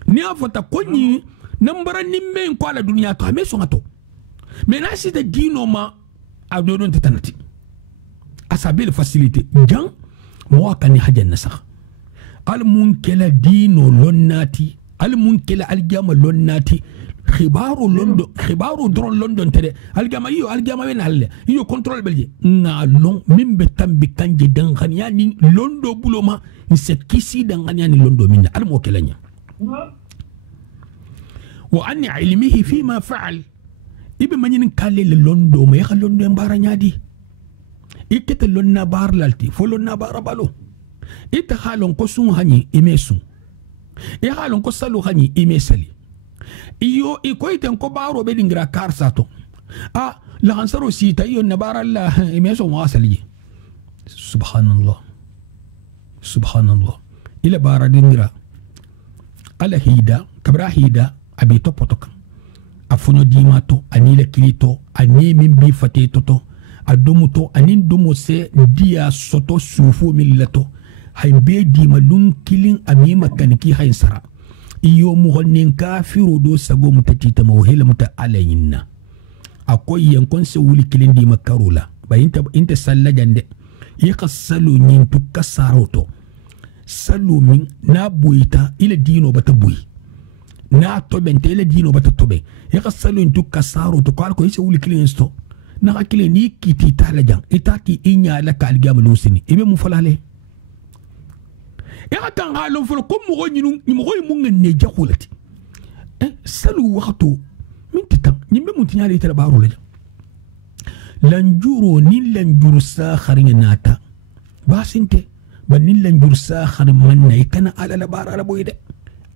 ni afota konyi nambara nimme ko ala duniya to me sonato mais na sita dino ma a dodon tanati asabil facilité jang mo akani hajan nasakh al munkela dino lonnati al munkela al jama lonnati khibaru dron london tede al jama wen halle yo control belje na lon mimbe tambi kanje dangania ni londo buloma se kisi dangania ni londo minna al mo kelanya wa an ilmihi fima fa'al ibe manyin kalle londo me ya londo mbaranyadi ikete lonna bar lalti fo lonna bar balo ita halon ko sun hani imesu e halon ko salu hani imesali iyo iko iten ko baro be dingra karsato la hansaro sita iyo nabara la imesu wasali subhanallah ila bara dingra ala hida kabra hida abi topotok afono dimato anila kilito ani min bi fateto to adomuto anin domo se dia soto sufu millato hay be di malun kilin amima kaniki hay sara iyo mu honnen kafiru do sago mutatita mawhila muta alayinna akoy yankon se wuli kilin di makarula ba inta salla jande yaqassalu nyin tukasaroto salu min na buita ila dino bata bui na tobente ila dino bata tobe yaqassalu nyin tukasaroto ko se wuli kilin sto na kilin ni kiti talajan itaki inya la kalgam lusini ibe mu falale ya tan halon fol ko mo nyinu ni mo mun ne jakulati salu waxto min titam nyimbe mun tinyali tala baro la lanjuro ni lanjuru sakharin nata basinte ban ni lanjuru sakhar man nay kana ala la bara la boyde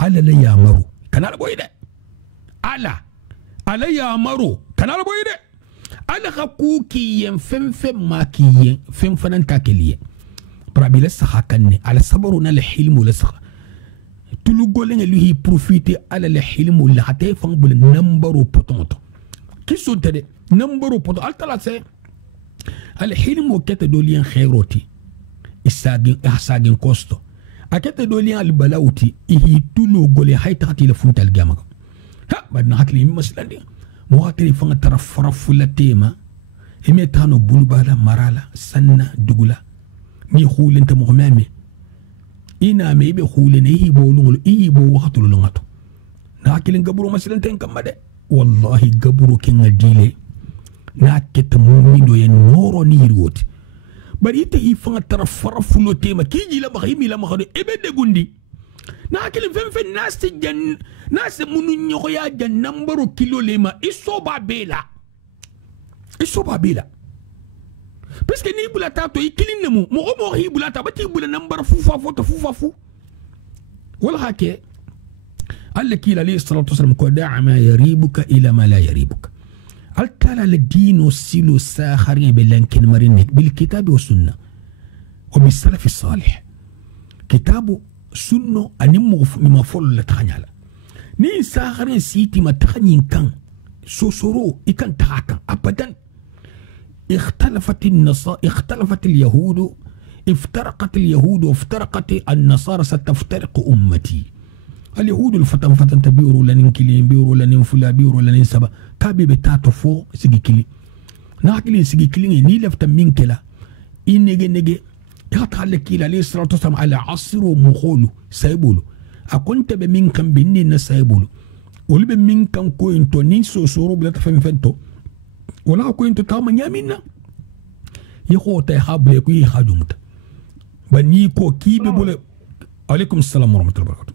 ala la yamaru kana la boyde ala yamaru kana la boyde ala khakuki yen fem makiyen fem fanan takeliye brabila sakhakanne ala sabaru na la hilmu la sakha tulu golen lui profiter ala la hilmu la hatay fang bul numberu potomoto kiso tede numberu poto altala se ala hilmu kete dolien khairoti isagin kosto akete dolien al balauti ihi tulu gole haytati la funtal gamaga ha badna hakli maslandi mo hakli fang tarafrafu la tema emetano bulbala marala sanna dugula ni khulin ta muhammami ina me be khulin yi bolungul yi bo waxtu lu ngato na kilin gaburu masalan ten kamade wallahi gaburu ken adile na ket mu'min do yen noro ni riwoti bari ite yi fa tarafara fulo tema kiji la baximi la maxado ebe de gundi na kilin fen nasti jan nasti munu ñoko ya jan number kilo lema isoba bela parce que ni bulata to ikilin nemu mo hi bulata bati bula number fufa wala hake alla kila alayhi salatu wasallam ko da'a ma yaribuka ila ma la yaribuka altala ladino silu sakharin bilankin marinik bil kitab wa sunna wa bis salaf salih kitabu sunno animu ma fol la tkhanyala ni sakharin siti ma takhanyin kan sosoro ikan takan abadan اختلفت اليهود افترقت اليهود وافترقت النصارى ستفترق أمتي اليهود الفتن تبيروا لنين كلين بيروا لنين فلا بيروا لنين سبا كابي بتاتو فو سيجي كلي ناكلين سيجي كلين ني لفت من كلا نيجي يقطع كيلا عليه الصلاة والسلام على عصر مخولو سايبولو أكنت بمن كان بني نسايبولو ولب من كان كوينتو نيسو سورو بلا تفهم فنتو ولا كوينتو تاما نيامينا يخو تيخابلي كوي خاجومتا بنيكو كي بيبولي عليكم السلام ورحمة الله وبركاته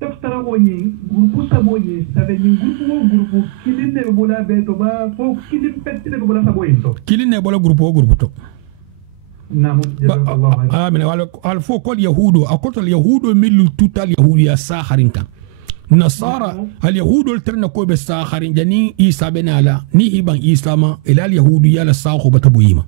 تفترى بوني غروبو سابوني سابوني غروبو كيلين نبولا بيتو با فو كيلين بيتي نبولا سابوينتو كيلين نبولا غروبو تو نعم جزاك الله آمين الفو كل يهودو أقول اليهودو ملو توتال يهودية ساخرين كان نصارى اليهود الترنا كوي بالساخرين جني إيسا بنالا ني إبان إسلاما إلى اليهود يالا ساخو بتبويما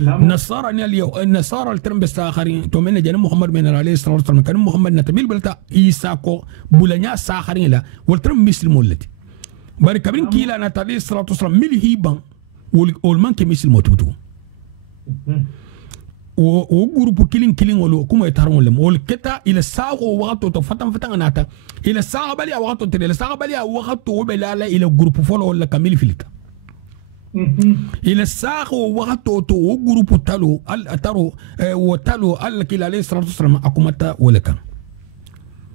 النصارى الترنا بالساخرين تومين جن محمد بن عليه الصلاة والسلام كان محمد نتبيل بلتا إيسا كو بولانيا ساخرين لا والترنا مسلم ولتي بارك كبرين كيلا نتالي الصلاة والسلام ملي هيبان والمان كمسلم وتبتو o grupo kilin wolo kuma itaron lem ol keta ila sago waqto to fatan anata ila saga bali waqto tere ila saga bali waqto belala ila grupo folo wala kamil filika ila sago waqto to grupo talo al ataro wa talo al kila alayhi salatu wasallam akumata wala kan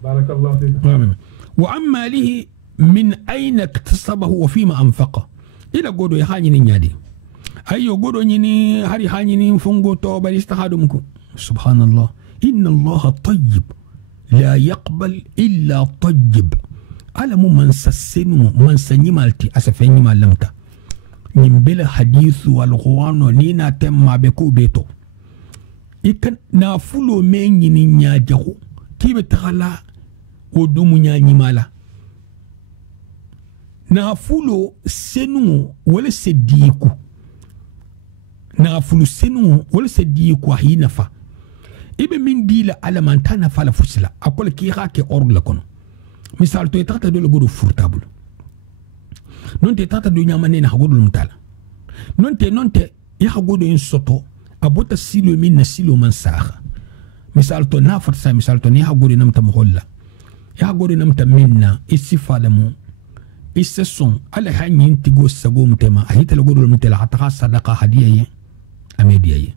barakallahu fik amin wa amma lihi min ayna iktasabahu wa fima anfaqa ila godo ya hanyi nyadi ayo godo nyini hari hanyini fungo to balistahadumku subhanallah inna allaha tayyib la yaqbal illa tayyib alamu man sassinu man sanyimalti asafenyi malamta nimbele hadithu wal qur'ano nina temma be ko beto ikan na fulo menyi ni nyajahu kibe takala odumu nyanyi mala na fulo senu wala sediku na fulu senu wala sedi ko hina fa ibe min dila alamantana fala fusila akol ki ha ke or la kono misal to tata do le godo furtable non te tata do nyama ne na godo mtala non te ya godo in soto abota silo min na silo man saha misal to na farsa misal to ni ha godo namta moholla ya godo namta minna isifada mu isesson ala hanyin tigo sagom tema ahita le godo mtala hatta sadaqa hadiye amediye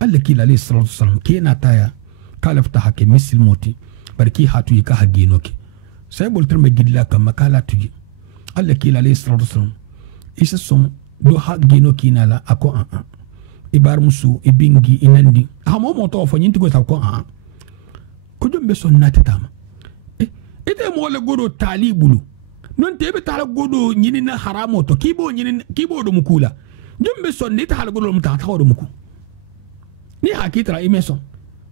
alla kila alayhi salatu wasalam kena taya kalafta hake misil moti barki hatu yika haginoki sai boltar me gidla kam makala tuji alla kila alayhi salatu wasalam isa son do haginoki nala ako ibar musu ibingi inandi hamo moto fo nyinti go sa ko ko jombe son natama ite mo le godo talibulu non tebe tala godo nyini na haramo to kibo nyini kibo do mukula jombe son ni tala godo mta ta do muku ni hakitra imeson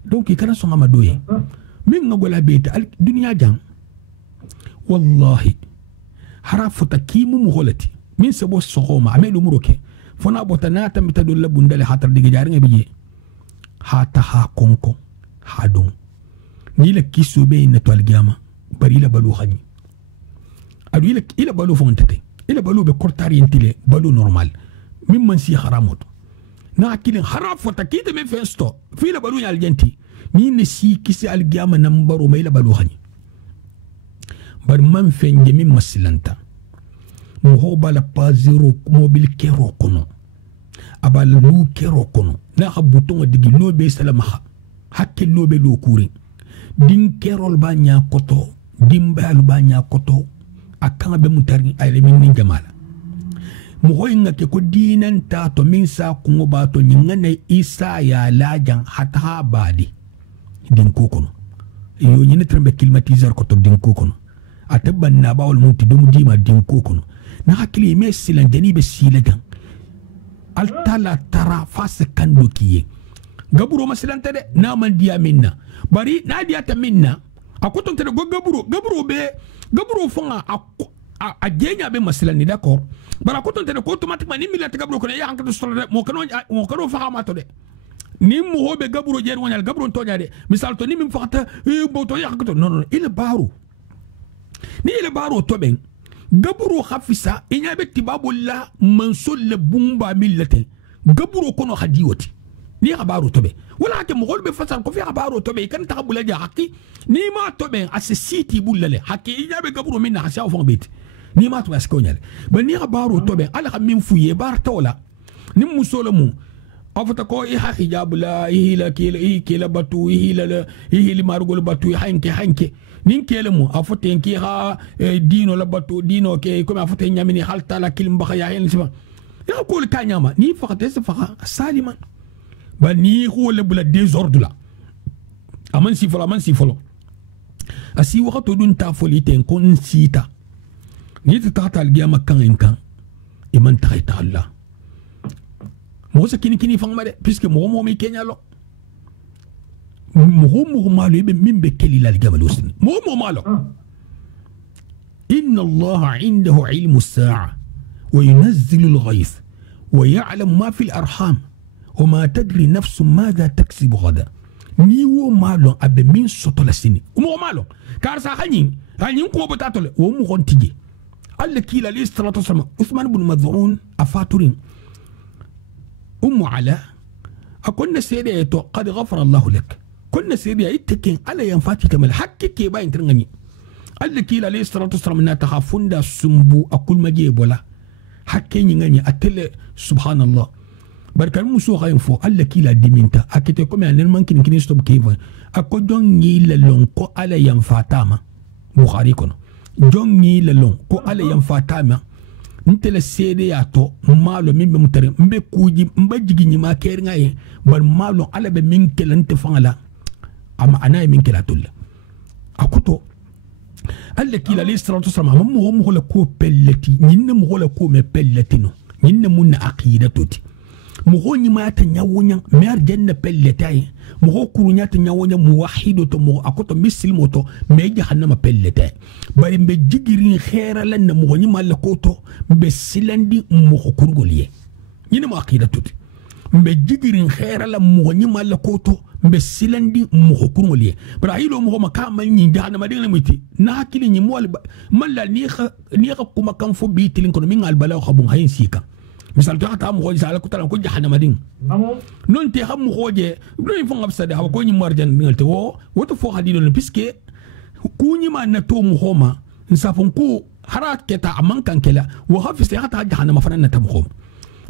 donc kana son amadoye min ngola beta al dunya jang wallahi harafuta kimu muholati min sabo sogoma amelu muroke fona botana tamita do labundale hatar diga jaringa biye hata ha konko ha don ni la kiso be na to algiyama bari la balu khani adu ila balu fontate ila balu be kortari intile balu normal min man si haramoto na akilin harafota kite me festo fi la balu yal janti ni ne si kisi algiyama nambaro mai la balu khani bar man fenge min masilanta mo hobala pa zero mobil kero kono abal lu kero kono na habutonga digi lobe salama hakke lobe lo kuri din kerol ba nya koto dimbal ba nya koto akanga be mutari ay min ni jamala mo hoynga ke ko dinan ta to min sa ko ba to nyingane isa ya lajan hata badi din ko kono yo nyine trembe climatiseur ko to din ko kono ataban na bawol muti dum dima din ko kono na hakili me silan jani be silagan altala tara fase kando kiye gaburo masilante de na man dia minna bari na dia ta minna akoton te go gaburo fonga a jenya be masilani d'accord bara akoton te ko automatiquement ni milata gaburo ko ya hanka solo mo kano fa ma to de ni mo hobe gaburo jer wonyal gaburo to de misal to ni min fakata bo to ya hanka non il baro ni il baro to ben gaburo khafisa inyabe tibabulla mansul le bumba millate gaburo kono hadiwoti ni khabaru tobe wala ke mogol be fasal ko fi khabaru tobe kan takabula ja hakki ni ma tobe asisiti bullale hakki inyabe gaburo minna khasha fon bit ni ma to askonyale ba ni khabaru tobe ala khamin fuye bar tola ni musolamu afata ko hijab la ihila kila batu ihili margol batu hanke nin kele mu afote enki ha dino la batu dino ke comme afote nyamini halta la kilim baxa ya hen siba ya ko le kanyama ni fakate se faxa saliman ba ni ko le bula désordre la aman si folo asi waxato dun ta folite kon sita ni ta tatal giyama kan iman taxita Allah mo sa kini fangma de puisque mo mi kenya lo mo malo be min be keli la gabal usni mo malo inna Allah indahu ilmu as-sa'a wa yunazzilu al-ghayth wa ya'lamu ma fi al-arham wa ma tadri nafsun madha taksibu ghada ni wo malo abe min soto la sini mo malo kar sa hanyin ko botato le wo mo gontije alla kila li salatu wasallam Uthman ibn Mad'un afaturin على أكون سيدي قد غفر الله لك كنا سيدي إتكين على ينفاتي كمال حكي كي باين ترغني قال لك عليه الصلاة والسلام إنها تخافون دا سنبو أكل مجيب ولا حكي نغني أتل سبحان الله بركة المسوخة ينفو قال لك إلا ديمينتا أكيد يكون يعني الممكن يستوب كيف أكو جوني للونكو على ينفاتاما بخاري كنا جوني للونكو على ينفاتاما ntele sede ya to malo min be mutare mbe kuji mba jigi nyima keringa ye bar malo ala be min kelante fangala ama ana min kelatulla akuto alla kila li salatu sama mo la ko pelleti nyinne mo la ko me pelleti no nyinne mun aqidatuti mo nyima ta nyawunya mer janna pelletay mo kurunya ta nyawunya muwahhido to mo akoto mislimo to me jahannama pelletay bari mbe jigirin khera lan mo nyima la ko to mbe silandi mo kurgoliye nyine mo aqidatuti mbe jigirin khera la mo nyima la ko to mbe silandi mo kurngoliye bara hilo mo ma ka man nyi jahannama de la miti na hakili nyi mol malla ni kha kuma kan fo bi tilin ko min al bala khabun hayin sika misal ta mo hoji sala ko tan ko jahannama din non te xam mo hoje do fo ngab sade ha ko nyi marjan ngal te wo woto fo hadilo ne piske ku nyi ma na to mo homa nsafon ko harat keta amman kan kela wo hafis ya ta jahannama fanan na tam khom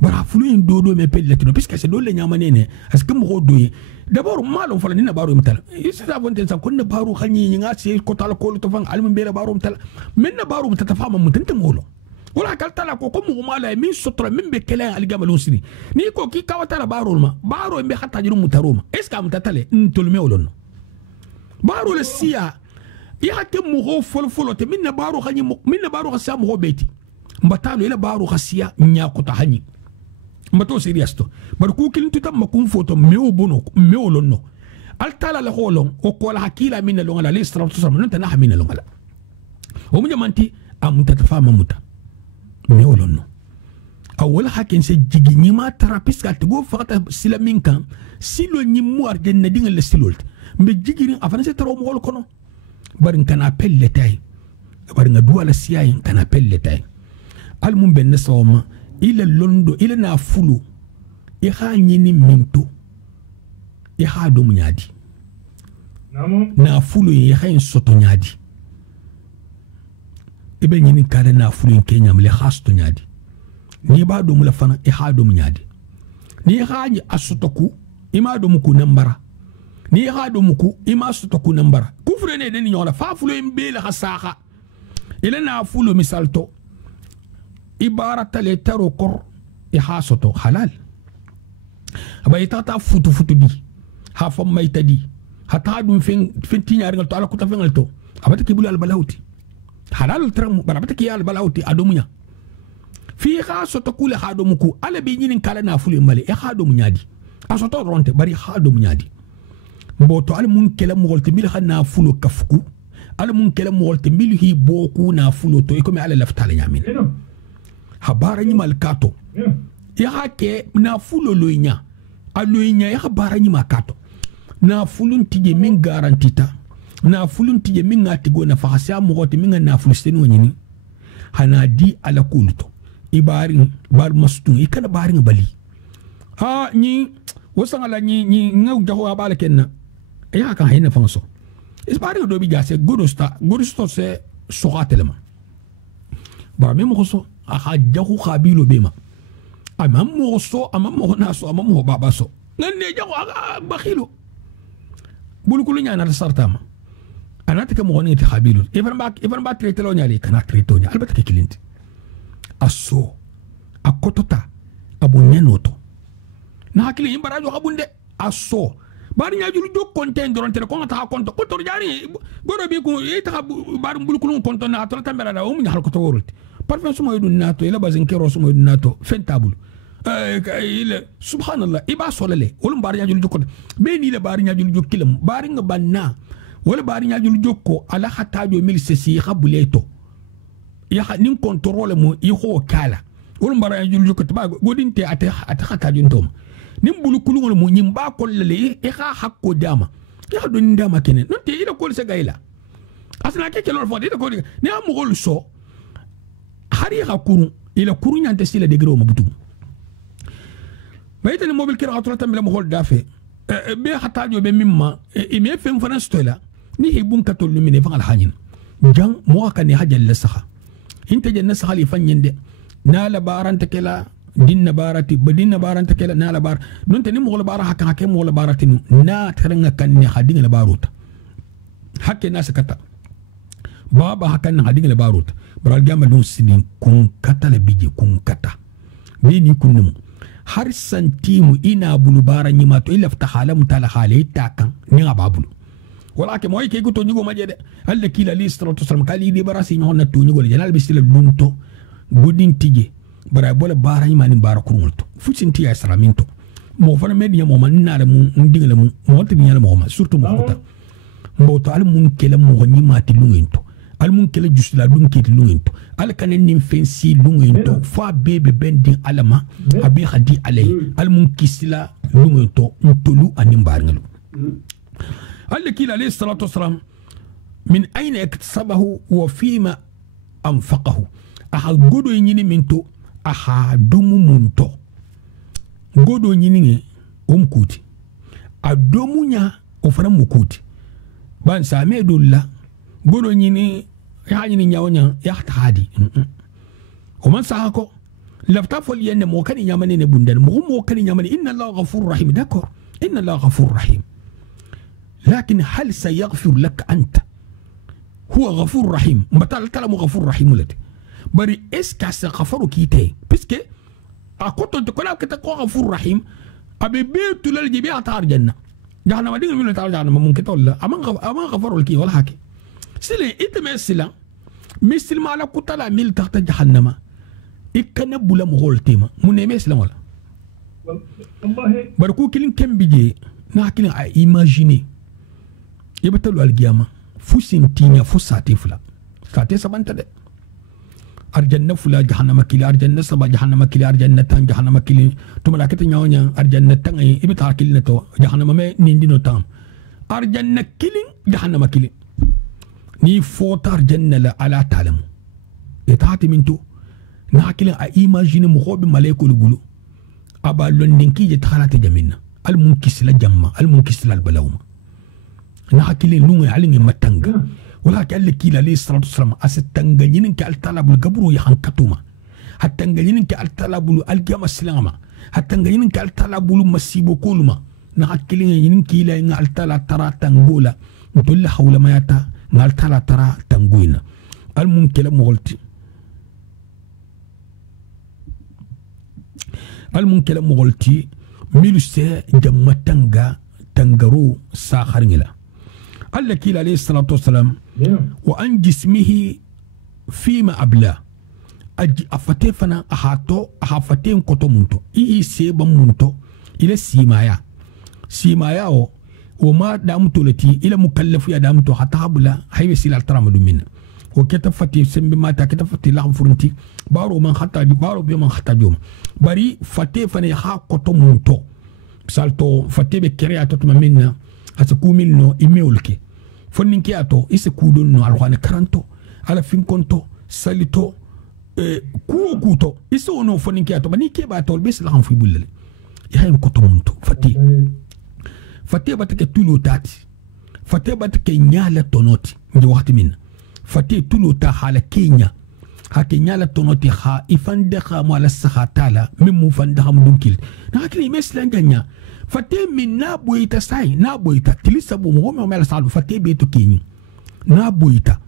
bara fuluin dodo me pelletino puisque c'est dole nyama nene est-ce que mo doye d'abord malo fala ni na baro mtal isa bonten sa kunna baro khani nga se ko tala ko to fang almu bere baro mtal men na baro mtal tafama mun tante molo wala kal tala ko mo mala min sotra min be kelen al gamal usri ni ko ki kawata baro ma baro be hatta jiru mutaroma est-ce que mtatale ntolme olon baro le sia ya ke mo ho folo te min na baro khani min na baro khasa mo beti mbatalo ila baro khasia nya ko tahani mbato serious to bar ku kilin tutam makun foto mewo bono mewo lonno al tala la holon o ko la hakila min lo ngala listra to sama non tan hamina lo ngala o mu jamanti am tatafama muta mewo lonno awol hakin se jigi ni ma therapist ka go fakata silamin kan silo ni mu arde na dinga le silolt mbe jigirin afana se taro mo kono barin kana pelle tay barin nga duwala siyayin kana pelle tay al mum ben sawma ila londo ila na fulu i ha nyini minto i ha do munyadi na fulu i ha en soto nyadi ibe nyini kala na fulu in Kenya mle khasto nyadi ni ba do mula fana i ha do munyadi ni ha ni asotoku ima do muku nambara ni ha do muku ima asotoku nambara kufre ne den nyola fa fulu imbe la khasaha ila na fulu misalto ibarat le taro kor e hasoto halal aba itata futu di ha fam mayta di hata dum fen tinyar ngal to ala kuta fengal to abata kibul al balauti halal tram barabata ki al balauti adomunya fi hasoto kule hadomuku ala be nyinin kala na fulu male e hadomunya di asoto ronte bari hadomunya di mboto al mun kala mo golte mil khana fulu kafku al mun kala mo golte mil hi boku na fulu to e ko mi ala laftala nyamin habara ni malkato ya hake na fulo loinya aloinya ya habara ni makato na fulun tije min garantita na fulun tije min ngatigo na fahasa mo gote min na fulsteni wonyini hana di ala kulto ibari bar mastun ikana bari bali ha ni wasangala ni ngaw jaho abala kenna ya kan hayna fanso isbari do bi jase godosto se sokatelema ba memo so aha jahu khabilo bema amam moso amam mo naso amam mo babaso ngane jahu bakhilo bulukulu nyana sartama anata ke mo ngati khabilo even ba traité lo nyali kana traité nya albata ke client asso akotota abonyenoto na hakili imbarajo habunde asso bari nyajulu do content doronte ko ngata konto ko tor jari boro bi ko ita bar bulukulu konto na to tambera da o mu nyal ko to worulti parfum sumo yudun nato ila bazin kero sumo yudun nato fentabul ila subhanallah iba solale wolum bari nyajul jukko be ni la bari nyajul jukkilam bari nga banna wala bari nyajul jukko ala hatajo mil sesi khabuleto ya nin controle mo i ho kala wolum bari nyajul jukko ba godinte ata hatajo ntom nim bulu kulungol mo nyimba kollale e kha hakko dama ya do ndama kenen non te ila kol se gayla asna ke kelol fo de ko ni am gol so hari hakuru ila kuru nyante sila de gro mabutum baytani mobil kira atrata mila mo hol dafe be hatajo be mimma e me fem fana stola ni hibun katol lumine fa al hanin jang mo ka ni hajal la saha inte janna saha li fanyende na la baranta kala dinna barati badinna baranta kala na la bar non te ni mo la bara hakka ke mo la barati na teranga kan ni hadinga la baruta hakke na sakata baba hakan hadinga la baruta baral gamba don sinin kun kata la bije kun kata beni kunum har santimu ina bulu bara nyima to ila ftahala mutala hale takan ni ababulu wala ke moy ke guto nyugo majede alla kila listra to salam kali di bara sin honna to nyugo janal bisila lunto godin tije bara bola bara nyima ni bara kurulto fucinti ya saraminto mo fana mediya mo man na mu ndingala mu mo tin yala mo ma surtout mo kota mbo to al mun kela mo nyima ti lungento al mun kele jusla dun kiti lungento al kanen nim fensi lungento fa bebe bendi alama abi khadi alay al mun kisila lungento ntolu anim barngalo قال لك عليه الصلاة والسلام من أين اكتسبه وفيما أنفقه أها غدو ينيني منتو أها دومو منتو غدو ينيني كوتي أدومو نيا وفرم مكوتي بان سامي دولا غدو ينيني يعني نياونيا يحتادي ومن ساكو لفتافل ين موكاني نياماني نبوندن موكاني نياماني إن الله غفور رحيم داكور إن الله غفور رحيم لكن هل سيغفر لك أنت هو غفور رحيم متى تلمو غفور رحيم لك بري إسكا سغفر كيتي بسكي أكوتو تقول كتكو غفور رحيم أبي بيتو للجبيع تار جنة جهنم دين من تار جهنم ممكن تقول لا أمان غفر لك ولا حكي سلي إتما سلا مثل ما لك تلا ميل تحت جهنم إكنا بولا مغول تيما من يمس لا ولا والله بركو كلين كم بيجي ناكلين إيماجيني يبتلو القيامة فوسين تينيا فوساتي فلا ساتي سبانتا دي أرجنة فلا جهنم كيلي أرجنة سبا جهنم كيلي أرجنة تان جهنم كيلي تملاكت نياونيا أرجنة تان إبتار كيلي نتو جهنم مي نيندينو تام أرجنة كيلي جهنم كيلي ني فوت أرجنة لا على تعلمو يتعاتي منتو ناكلين إيماجيني مخوب ملايكو لبولو أبا لندنكي يتخالاتي جمينا المنكسل الجمع المنكسل البلاوما ناكلين نوي علين متنغ ولكن قال لك عليه الصلاه والسلام استنغنين كالطلب القبر يحنكتوما هتنغنين كالطلب القيام السلامه هتنغنين كالطلب مسيبو كلما ناكلين ينين كيلا ان الطلب ترى تنغولا نقول حول ما يتا نالطلب ترى تنغوينا المنكل مغلتي المنكل مغلتي ميلوسي جمتنغا تنغرو ساخرنلا قال لك عليه الصلاة والسلام وأن جسمه فيما أبلاه أفتي فنا أحفتين كتو منتو سيبا منتو إلى سيمايا وما دامتو التي إلى مكلف يا دامتو حتى أبلا هاي وسيلة الترامد منه وكتفتي سنبي ماتا كتفتي لهم فرنتي بارو من حتى بارو بمن حتى جوم بري فتي فنا يخا كتو منتو سالتو فتي بكريا تتما منا أسكو منو إميولكي فننكي أتو إسكودون نو الوان كرانتو على فينكونتو ساليتو كوكوتو إسونو فننكي أتو بني كي باتول بس لهم في بولل يهين كتو منتو فتي باتك تولو تاتي فتي باتك نيالة تونوتي نجي وقت منا فتي تولو تا حالة كينيا هكي نيالة تونوتي خا إفندخا موالا سخا تالا ممو فندخا مدونكيل ناكلي مثلا جانيا فتي من نابويتا ساي نابويتا تلسا بومو مالا سالو فتي بيتو كيني نابويتا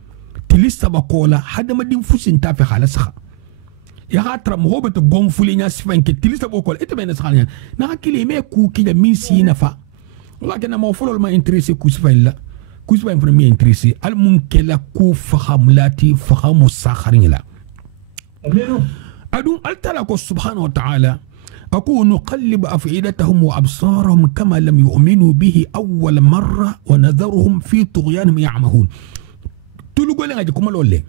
تلسا بقولا حدا ما دين فوسين تافي خالا سخا يا غاترا مغوبة غنفولي ناس فانك تلسا بقولا إتا بينا سخا ناكلي مي كوكي دا مين سينا فا ولكن ما فولو ما انتريسي كوسفاين لا كوسفاين فرمي انتريسي المنكلا كو فخاملاتي فخامو ساخرين لا أدون ألتلاكو سبحانه وتعالى أكون نقلب أفئدتهم وأبصارهم كما لم يؤمنوا به أول مرة ونذرهم في طغيانهم يعمهون تلقوا لنا جكم الأولى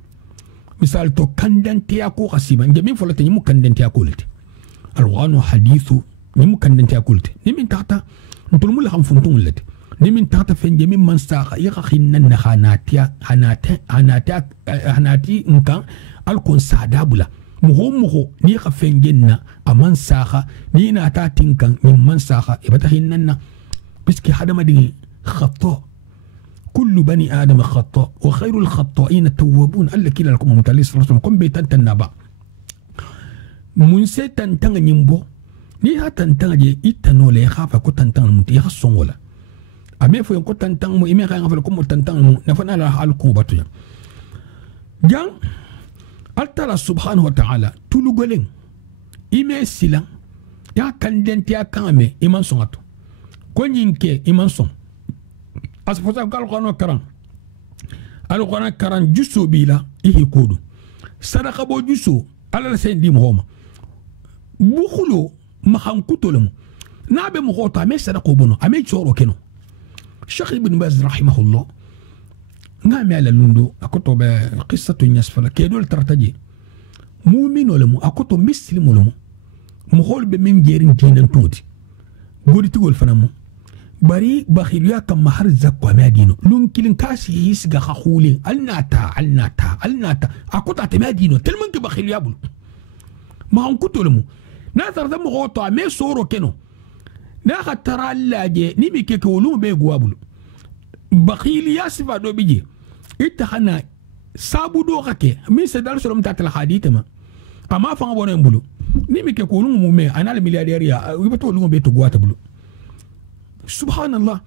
مثال تو كندن تياكو غسيبا جميع فلتين يمو كندن تياكو لتي الغانو حديثو يمو كندن تياكو لتي نمين تحتا نتلمو لهم فنتون لتي نمين تحتا فين جميع من ساقا يغخينن هناتي انكا الكون سادابولا مهو ني خفنجنا امان ساخا ني ناتا تنكن من ساخا يبتهننا بسكي حدا مدي خطاء كل بني ادم خطاء وخير الخطائين التوابون قال لك لكم متعلي صلى الله عليه وسلم كم بيتنتنا با منسي تنتن نيمبو ني ها تنتن جي يتنو لي خافا كو تنتن متي خصون ولا امي فو كو تنتن مو ايمي خا فلكم تنتن مو نفنا لا حالكم باتو جان Allah subhanahu wa ta'ala tulu goleng ime sila ya kandenti ya kame iman songato ko nyinke iman son asfosa gal kono karan juso bila ihi kodu sadaka bo juso ala sen dim homa bukhulo mahan kutolum nabe mo khota me sadako bono ame choro keno Sheikh Ibn Baz rahimahullah ngame ala lundo akoto be qissatu nyasfala kedol tartaji mu'min wala mu akoto muslim wala mu hol be min jerin dinan toti godi tigol fana mu bari bakhiliya kam har zakwa ma dino lun kilin kasi hisga khulin alnata akota te ma dino tellement que bakhiliya bul ma on kutolmu na tarda mo goto me soro keno na khatara laje ni mi ke ko lu be gwabul bakhiliya sifa do bije itahana sabu do kake min se dal solom tatal hadith ma ama fa ngabone mbulu ni mi ke ko lu mu me anal milliardaire ya wibato lu be to gwata bulu subhanallah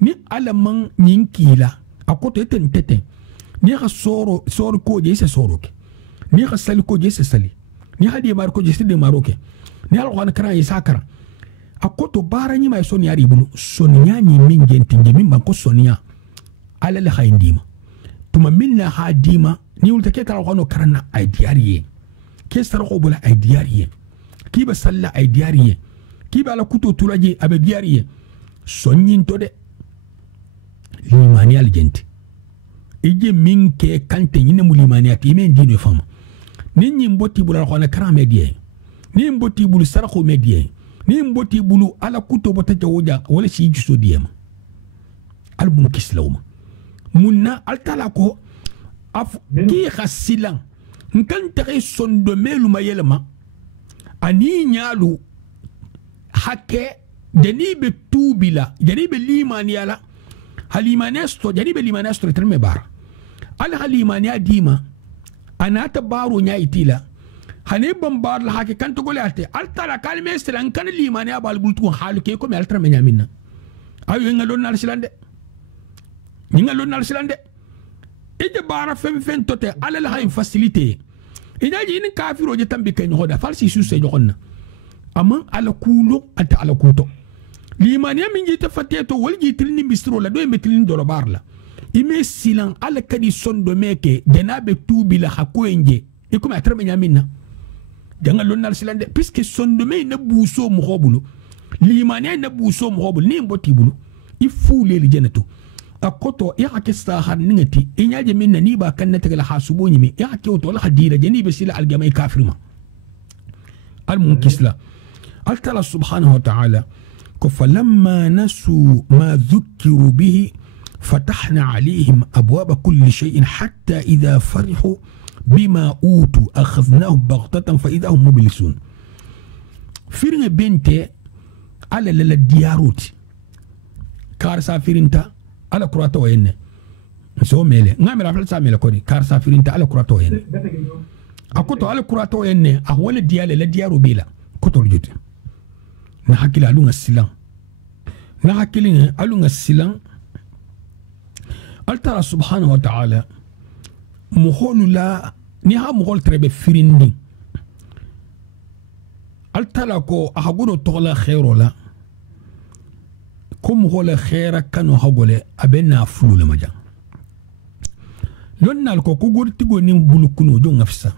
ni alaman ninkila akoto tete ni ka soro ko je se soro ke ni ka sali ko je se sali ni hadi mar ko je se de maroke ni alquran kara yi sakara akoto barani mai soni ari bulu sonia ni min genti min ban ko sonia ala la khayndima tuma minna hadima ni ulta ke tara kono karana ay diariye ke sar ko bula ay diariye ki ba salla ay diariye ki ba la kuto tulaje abe diariye sonyin to de limani aljenti ije min ke kante nyine mulimani ati men dino fama ninyi mboti bula ko na kara medie ni mboti bulu sarako medie ni mboti bulu ala kuto bota jawoja wala si juso diem album kislawma munna altala ko af ki khasilan nkan tare sondo melu mayelma ani nyalu hakke janibe tubila janibe limaniala halimanasto janibe limanasto terme bar al halimania dima anata baro nya itila hane bombar la hake kanto golate altara kalme stran kan limania bal bultu halu ke ko me altra me nyamina ayo ngalon nal silande ngalon nal silande ije bara fem tote alal hay facilité ina ji ni kafiro je tambi ken hoda falsi su se jonna amma ala kulo anta ala kuto limania min jita fateto walji tilni bistro la do metilni do barla ime silan ala kadi sondo meke janabe tubila hakoenje e kuma atrame nyamina janga lonnal silande puisque sondo me na buso mo hobulu limania na buso mo hobulu ni mboti bulu ifule li jenato akoto ya akesta har ningati inyaje minna ni ba kan natagala hasubo nyimi ya akoto la hadira janibe sila algamai kafirma almunkisla altala subhanahu wa ta'ala فلما نسوا ما ذكروا به فتحنا عليهم أبواب كل شيء حتى إذا فرحوا بما أوتوا أخذناهم بغتة فإذا هم مبلسون فرن بنت على الدياروت كارسا فرنتا على كراتو ين سو ميله نعمل عفل سامي لكوري كارسا فرنتا على كراتو ين أكتو على كراتو ين أهول الديال الديارو بيلا كتو الجد نحكي لألونا السلام نحكي لألونا السلام ألترى سبحانه وتعالى مخول لا نها مخول تربي فريندي ألترى كو أحقودو تغلا خيرو لا كو مخول خيرا كانوا حقولي أبنا فلو لمجا لون نالكو كو قول تيغو نيم بلوكونو جو نفسا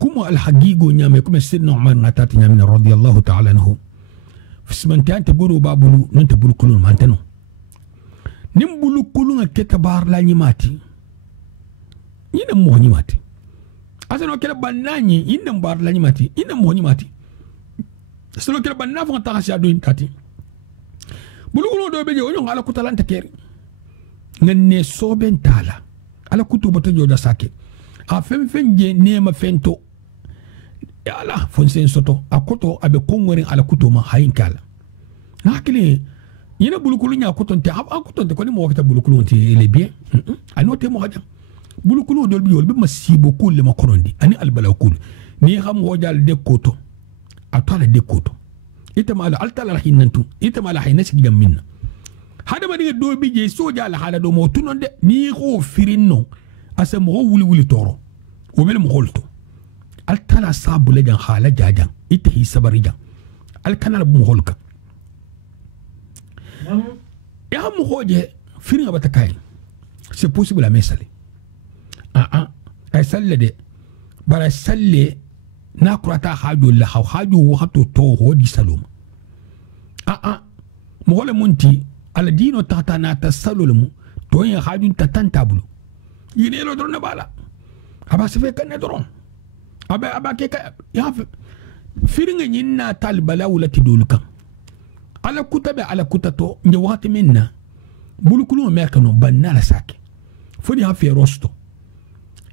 كما الحقيقة نعم كما سيدنا عمر نتاتي نعم رضي الله تعالى عنه في سمنتان تقولوا بابلو ننتبلو كلون ما انتنو نمبلو كلون كتبار لا نيماتي ينمو نيماتي أصلا كلا بناني ينمبار لا نيماتي ينمو نيماتي أصلا كلا بنا فان تغسي عدوين تاتي بلو كلون دو بيجي ونيو على كتلان تكيري نني صوبين تالا على كتب تجو دا ساكي أفهم فنجي نيما فنتو yala fonsen soto akoto abe kongoren ala kutoma hayinkala nakili yina bulukulu nya kotonte akotonte ko ni mo wakata bulukulu nti le bien anote mo haja bulukulu dol bi yol be masibo kulle ma korondi ani albala kul ni xam wojal de koto atala de koto itama ala altala hinantu itama ala hinasi gam minna hada ma diga do bi je soja la hala do mo tunonde ni ko firinno asa mo wuli toro o mel mo holto altala sabu le jan hala jajan ite hi sabari jan alkanal bu holka ya mu hoje firinga batakai c'est possible à mesale ay salle de bara salle na kurata haju la haju wato to hodi salum mu hole munti ala dino tata na tasallumu to ya haju tatantabulu yine lo drona bala aba se fe kan dron aba ke ya firinga nyinna talbala wala tidulkan ala kuta be ala kuta to nje wakati minna bulukulu meka no banala sake fodi ha fe rosto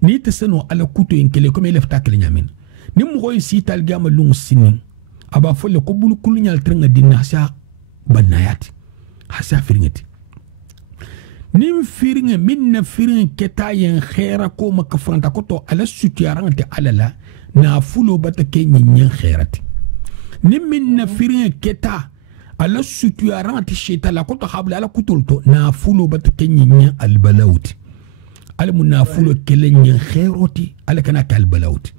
ni teseno ala kuto inkele comme il fta kele nyamin ni mo ko sital gama lungu sinin aba folle ko bulukulu nyal trenga dinna sa banayati hasa firingati nim firinga minna firinga keta yen khaira ko maka franta ko to ala sutiarante alala na fulo bata ke nyen khairati nim minna firinga keta ala sutiarante sheta la ko to habla ala kutulto na fulo bata ke nyen albalawti ala munafulo kele nyen khairoti ala kana kalbalawti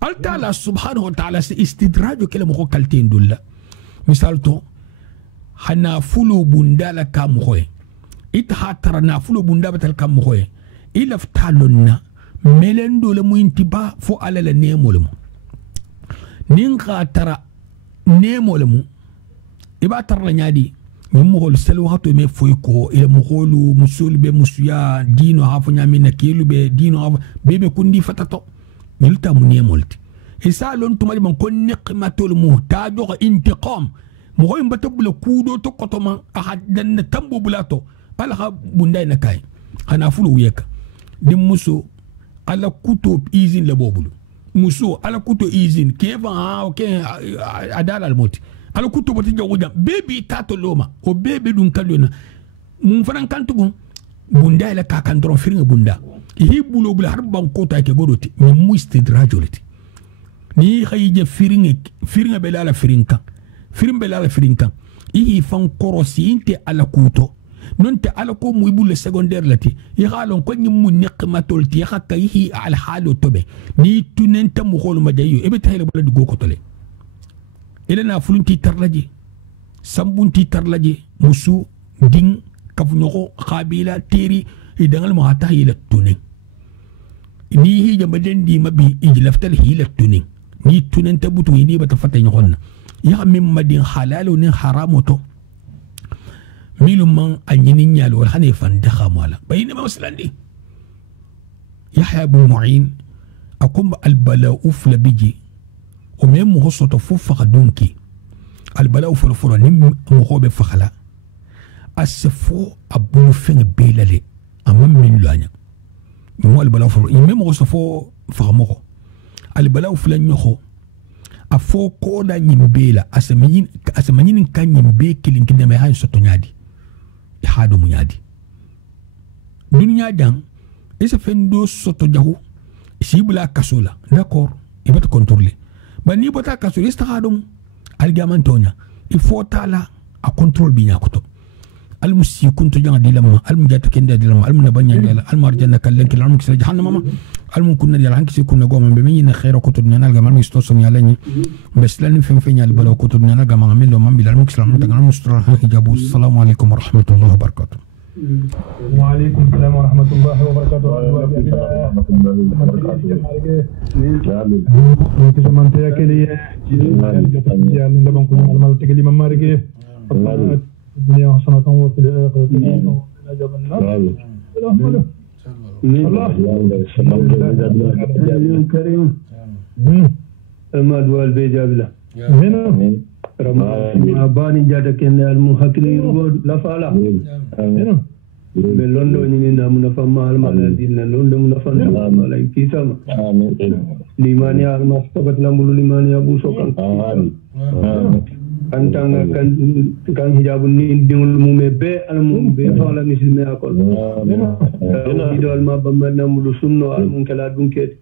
al taala subhanahu wa ta'ala se istidraju kele mo ko kalten dulla misal to hana fulo bundala kam khoy ita hatara na fulo bunda batal kam khoy ila ftalonna melendo le muintiba fo alala nemol mu nin khatara nemol mu iba tarla nyadi mo hol selu hato me foy ko ila mo holu musul be musuya dino hafu nyami na kilu be dino hafu bebe kundi fatato milta mu nemolti isalon tumali man kon niqmatul muhtajo intiqam mo hoy mbatabula kudo to kotoma ahadan tambo bulato ala bunda na kai hana fulu wiyeka dim muso ala kuto izin le bobulu muso ala kuto izin keva ha ke adala almoti ala kuto boti jawuja bebi tato loma o bebe dun kalona mun fanan kantugo bunda la ka kan dron firinga bunda hi bulo bula harban kota ke godoti mi muistidrajoliti ni khayje firinga belala firinka firin belala firinka ihi fan korosi inte ala kuto non te ala ko muy bulle secondaire lati i halon ko nyim mu niqmatol ti hakka ihi al halu tobe ni tunenta mu holu majayo e be tayle bala dugo ko tole ila na fulunti tarlaje sambunti tarlaje musu ding kaf noko khabila teri i dangal mo hata ila tunen ni hi jamaden di mabi ijlaftal hila tunen ni tunenta butu ni bata fatay nyonna ya mim madin halalu ni haramoto ميلومان أنينين يالو الحني فندخا مالا بينما مثلا دي يحيى بن معين أقوم البلاء فلا بيجي ومن مهصة فوفق دونكي البلاء فلا فلا نم مهوب فخلا السفو أبو فين بيلالي أمام من لانيا مو البلاء فلا يمم مهصة فو فخموه البلاء فلا نيخو أفو كودا نيمبيلا أسمانين كان نيمبيكي لنكنا ميهان ستو نادي hado munyadi dunya dang isa fendo soto jahu sibula kasola d'accord il va te contrôler bani bota kasola ista hadum algamantonya il faut tala a contrôle bi nyakoto al musikunto janga dilama al mujata kende dilama al munabanya dala al marjana kallanki al muksa jahannama al munkunna dala hanki kunna goma be min khaira kutu nana al gamal mistoson yalani beslan fem fenya al balaw kutu nana gama melo man bil al muksa al mutagal mustra hijabu assalamu alaykum wa rahmatullahi wa barakatuh wa alaykum assalam wa rahmatullahi wa barakatuh ke jamante yakeli ya ni laban kunna al mal tekeli mamarike الدنيا حسنة وفي الآخرة حسنة وقنا عذاب النار. الله كريم. المال والبيجاب له. هنا. رمضان باني جادك إن المحكي يرود لا فعلا. هنا. بلوندو نينا منفهم المالدين لوندو منفهم المالك كيسام. لمانيا المستقبل نملو لمانيا أبو سكان. Kantang kan hijabun ni dingul mumebe al mumbe fala misme akol idol ma bamna mulu sunno al munkala dunket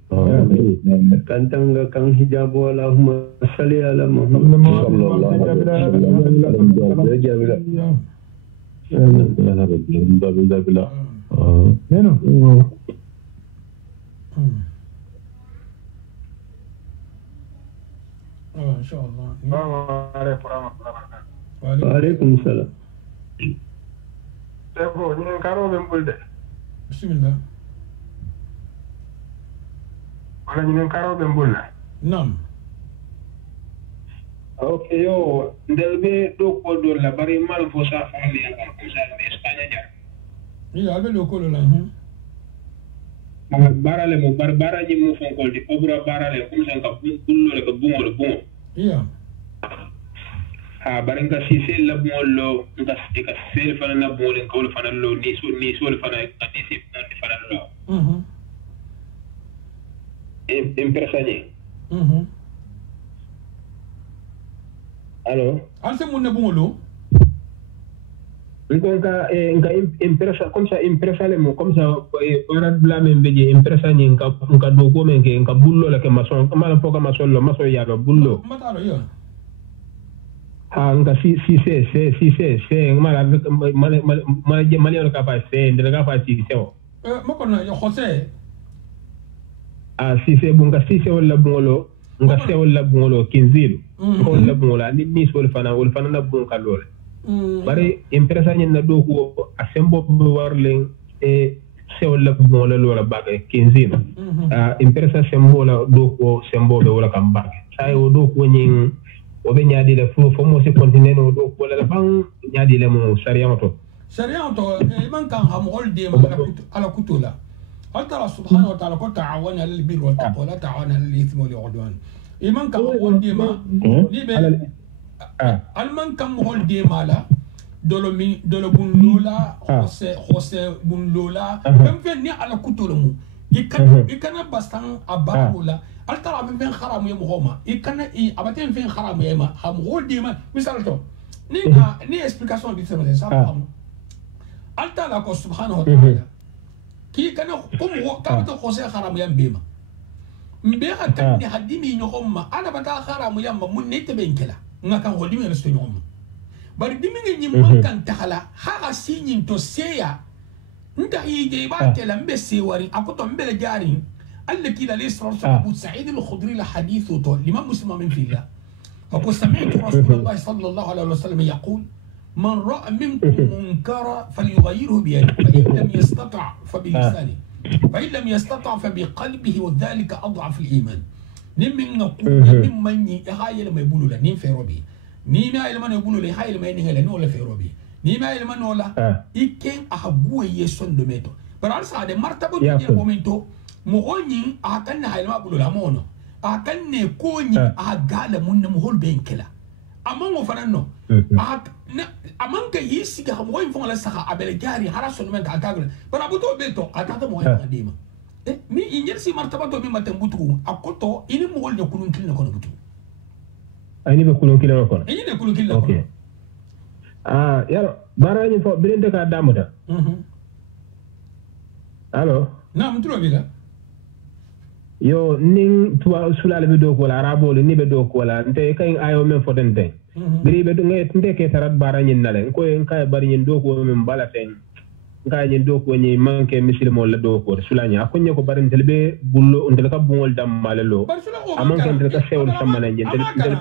kantang kan hijabu allahumma salli ala muhammad sallallahu alaihi wasallam إن شاء الله. السلام عليكم ورحمة الله وبركاته. وعليكم السلام. تبو نين كارو بمبلد. بسم الله. ولا نين كارو بمبلد. نعم. Okay yo, ndelbe do ko do la bari mal fo sa famille al ko sa be Espagne ja. Iya be do ko la barale mo barbara ji mo fon ko di obra barale ko sen ka kullo le ko bungo le bungo. Iya. ha bari nga si sel la bollo nga ka sel fana na bollo ko le fana lo ni so le fana ka ni si fana lo impresani allo alse mun ne bungolo ngonka impresa comme ça impresa le mo comme ça ora bla men beje impresa ni nka do ko men ke nka bullo la ke mason mala poka mason lo maso ya do bullo matalo yo ha nka si mala mala ka fa se ndele ka fa si se o moko na yo Jose si se bunga si se wala bungolo nga se wala bungolo kinzil ko wala bungolo ni so wala fana na bunga lole bari impresa ni na do ko asembo warlen se wala bungolo lola bagay kinzil impresa sembo la do ko sembo be wala kam bagay ay o do ko nyin o be nyaadi le fo mo se continent o do ko la bang nyaadi le mo sariya to man kan ha mo holde ma ala kutula Allah subhanahu wa ta'ala ko ta'awana lil birri wat taqwa la ta'awana lil ithmi wal 'udwan iman kan holde ma ni be alman kan holde mala dolo bun lola Jose bun lola ben ni ala kutula mu ikana bastan abarula altara ben kharamu yemu homa ikana abaten fen kharamu yema ham holde ma misal to ni explication bi ça altala ko subhanahu wa ta'ala ki kana como kabto Jose kharamu yambema mbeha kan ni hadimi nyoma ala bata kharamu yamba mun ne tebenkela ngaka hodimi resto nyoma bari dimi ngi mankan tahala ha sinyin to seya nda yije ba tela mbese wari akoto mbele jari allaki la lisra Abu Sa'id al-Khudri la hadithu to liman muslima min fillah فقد سمعت رسول الله صلى الله عليه وسلم يقول من رأى منكم منكرا فليغيره بيده فإن لم يستطع فبلسانه فإن لم يستطع فبقلبه وذلك أضعف الإيمان نمن نقول ممن هاي لما يقولوا له نين في ربي نيما لما يقولوا له هاي لما ينهي له نولا في ربي نيما لما نولا إكين أحبوه يسون دميتو برال سعد مرتبة تجي مومنتو مغني أكن هاي لما يقولوا له مونو أكن كوني أقال من مهول بين كلا أما وفرنو أما كيسي كم وين فون لسه أبل جاري هراسون من كأكاغل برابطو بيتو أتاتا موين قديمة ni injersi martaba to bi matembutu akoto ini mo wolde kulun kilna kono butu ani be kulun kilna kono ini de kulun kilna kono yaro barani fo bilende ka damuda allo na mtulo bila yo ning tuwa sulale be do ko la arabo ni be do ko la nte kay ayo men fo den den biri be do ngay nte ke tarat barani nale ko en kay bari nyen do ko men bala ten ngañen do ko ni manke muslimo la do ko sulanya akonye ko barin telbe bullo ndel ka bungol dam malelo amon ken ka sewul samana nyen telbe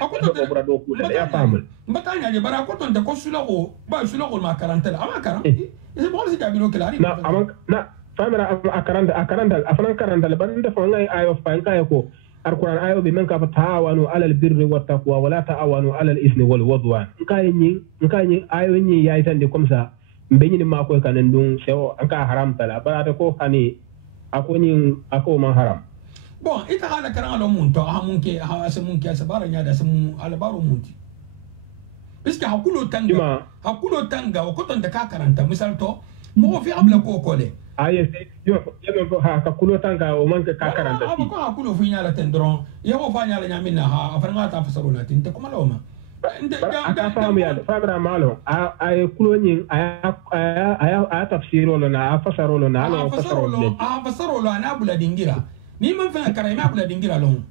akoto ko bra do ko le ya famul mbatanya je bara ko ton de ko sulako ba sulako ma karantela ama karam ise mo si jabiro kelari na amon na famara akaranda afana karanda ban da fa ngai ayo fa ngai ko alquran ayo bi man ka ta'awanu alal birri wat taqwa wala ta'awanu alal ismi wal udwan ngai ayo ni yayi tan de comme ça mbeñini mako kanen dum sewo anka haram tala barata ko hani akoni ako man haram bon ita hala karan alo mun to ha mun ke ha asa mun ke asa bara nya da mun ala baro munti biska hakulo tanga o ko ton da ka karanta misal to mo fi abla ko kole aye yo ko ha ka kulo tanga o man ka karanta ko hakulo fi nya la tendron yo fa nya la nya minna ha afanga ta fasaruna tin te kuma lawma aka famu ya fabra malo ay kulonyin aya tafsiro lo na fasaro lo na lo fasaro lo na bula dingira ni man fa kara ma bula dingira lo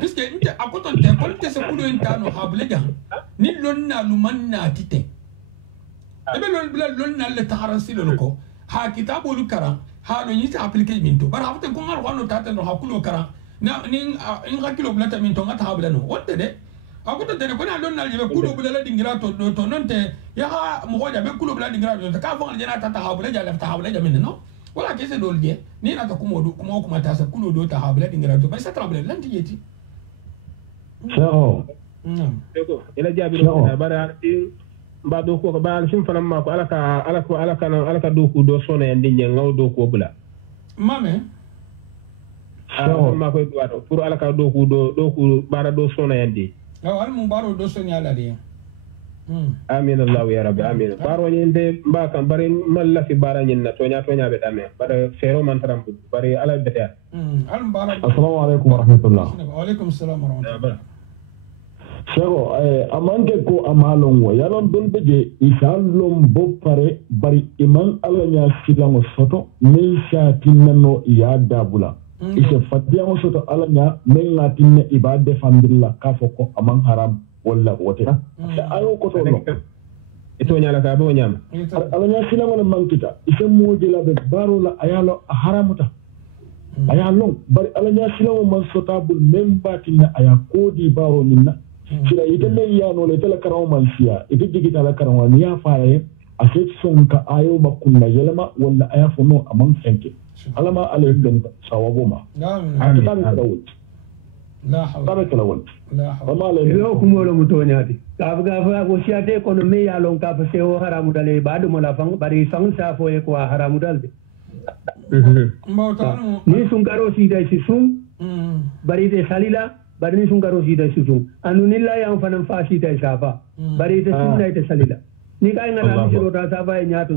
puisque nte akoton te ko te se kulo intano ha bula jang ni lonna lumanna tite ebe lonna le taharansi lo ko ha kitabo lu kara ha no yita applique minto bara hafte ko ngar wano tata no ha kulo kara na ni in hakilo bula ta minto ngata ha bula no wotte de akoto tene ko na lon na libe kulo bula la dingira to nonte ya ha mo hoja be kulo bula dingira to ka fon jana tata ha bula jala ta ha bula jamin no wala ke se dol die ni na ta kuma ta sa kulo do ta ha bula dingira to ba sa trable lan tiyeti so eko ila jabi do na bara ba do ko ba sim fanam ma ko alaka do ku do sona yandi ngaw do ko bula mame ma ko do pour alaka do ku bara do sona yandi al mun baro do soni ala de amin allah ya rabbi amin baro nyinde mbaka bari malla fi bara nyinna tonya be dame bare fero man taram bari ala beta al baro assalamu alaikum warahmatullah wa alaikum assalam warahmatullah Sego amanke ko amalon wo yalon don beje isalom bo pare bari iman ala nya silango soto men sha tinno ya dabula ise fadiyango soto ala nya men ngatinne ibade fandilla kafo ko aman haram walla wote ayo ko to no ito nyala ka bo nyam ala nya silango le mankita ise moje la be baro la ayalo haramuta ayalo bari ala nya silango man sotabul men batinne aya kodi baro ninna sira ite me yano le tela karaw man siya ite digita la karaw ni ya faare aset sonka ayo makunna yelma wala aya fono amang fenke alama alaykum sawabuma amin la hawla la hawla yo kumolo mutonyati kafa ko siate kono me yalon ka fa sewo haramu dale badu mala fang bari sang sa fo e ko haramu dalde ni sun karo si dai si sun bari de salila bari ni sun karo si dai si sun anunilla yan fanan fa si dai safa bari de sun dai de salila ni kai ngana mi ro ta safa e nyato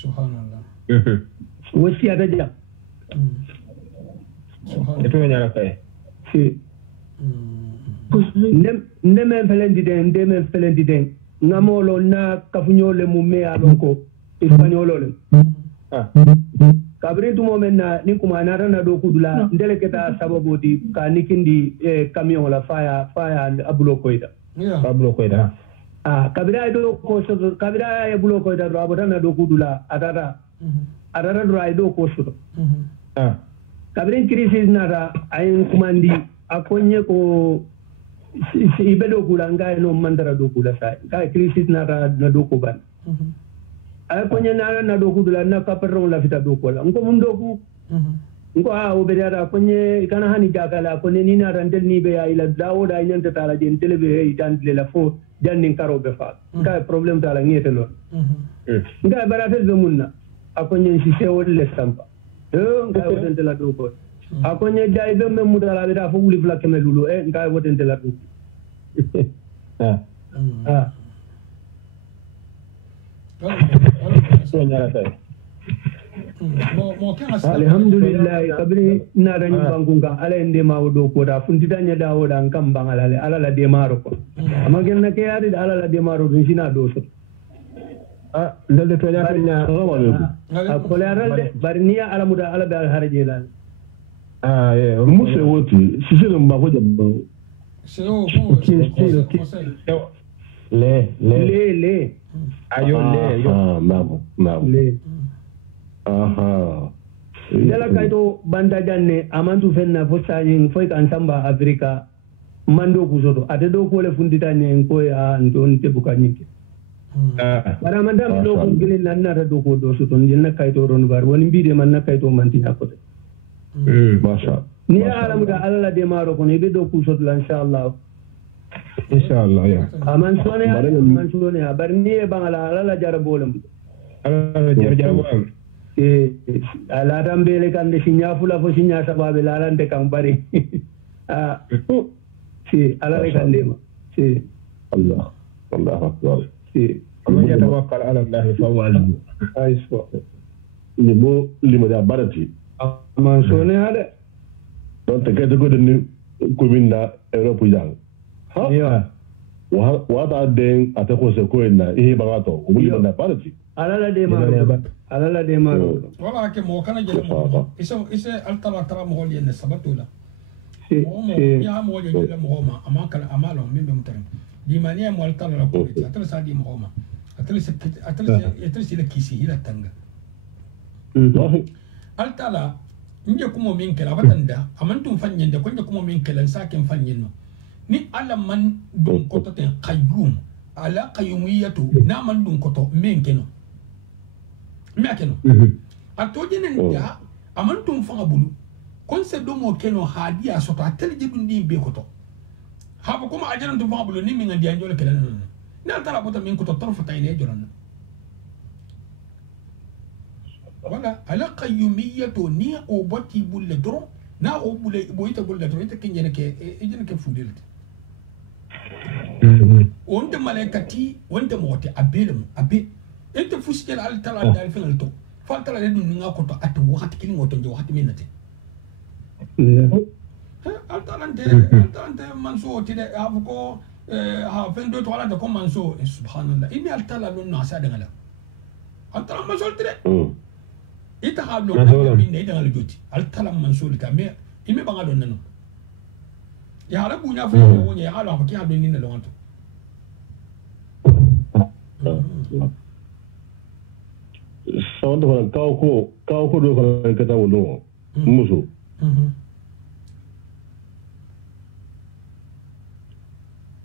subhanallah wosi ada dia subhanallah ito nyala kay si ndeme felendi den ngamolo na kafunyole mume alonko espanyolo le kabri tu momena ni kuma na rana do kudula ndele keta sababu di ka nikindi camion la faya abulo koida kabira do ko so kabira e bulo koida do abotana do kudula atata do ay do ko so kabrin crisis nara ayin kumandi akonye ko ibedo kulanga no mandara do kula sai ka crisis nara na do ko ban ay konye nara na do kudula na kaperro la fita do ko la ngo mundo ku ngo o bedara konye kana hani jakala konye ni nara ndel ni be ay la dawo da nyanta tala den telebe e tan la fo jannin karo be fa ka problem tala ngete lo nga baratel be munna akonye si sewol le stampa nga wotente la do ko akonye jay be mem mudala be da fo wuli fla keme lulu nga wotente la do alhamdulillah kabri na da bangunga ala inde ma do ko da funti danya da woda ngam bangalale ala la de maro ko amma genna ke yari ala la de maro dun sina do so lelde to ya tanya ko la ralde barniya ala muda ala be al harje lan musse woti sisi no mba ko jabbo le ayo le le aha dala kayto banda janne amantu fenna fo sayin foy kan samba afrika mando kusoto ate do ko le fundita ne ko ya ndon te bukanyike bara mandam do ko gilin nan na do ko do soto jinna kayto ron bar woni biide man na kayto man ti hakote masha ni alam ga alla de maro ko ne be do kusoto inshallah ya aman sone bar ni e bangala alla jarabolam ala jarabolam ala tambele kan de sinya fula fo sinya sababe la lante kan bari si ala re kan dema si Allah akbar si man yatawakkal ala allah fa huwa hasbuh aiso ni mo limo da barati man sone hade don te kete ko den ko minda europe jang ya wa ta den ate ko se ko na e bagato o limo da barati ala de maro wala ke mo kana jele mo isa altala tara mo holi ne sabatula mo ya mo jele mo ma amakala amalo mimbe mutarim di mania mo altala la ko atala sa di mo ma atala le kisi ila tanga altala nje kuma min kala batanda amantum fanyen de konje kuma min kala sakin fanyen no ni ala man dun ko to ten qayyum ala qayyumiyatu na man dun ko to min keno mekeno atoje nenda amantum fanga bulu konse do mo keno hadiya soto atel jidun di be koto haba kuma ajaran tum fanga bulu ni min ngandi anjole kala na tara bota min koto tarfa tayne joran wala ala qayyumiyatu ni o boti bulle dro na o bulle boyita bulle dro ita kinjene ke ejene ke fulilti wonte malaikati wonte mote abelum abe ente fuskel al tala dal fengal to fal tala de nga ko to at wakati kili ngoto je wakati minate al talante manso ti de avko ha fen do to ala de ko manso subhanallah inni al tala lon na sa de ngala al tala manso ti de ita ha do min ne de ngala joti al tala manso li ka me ime banga don nanu ya ala bunya fu ko nya ala ko ki ha do ni ne lo wanto sawanda fana kawo ko do fana kata wolo muso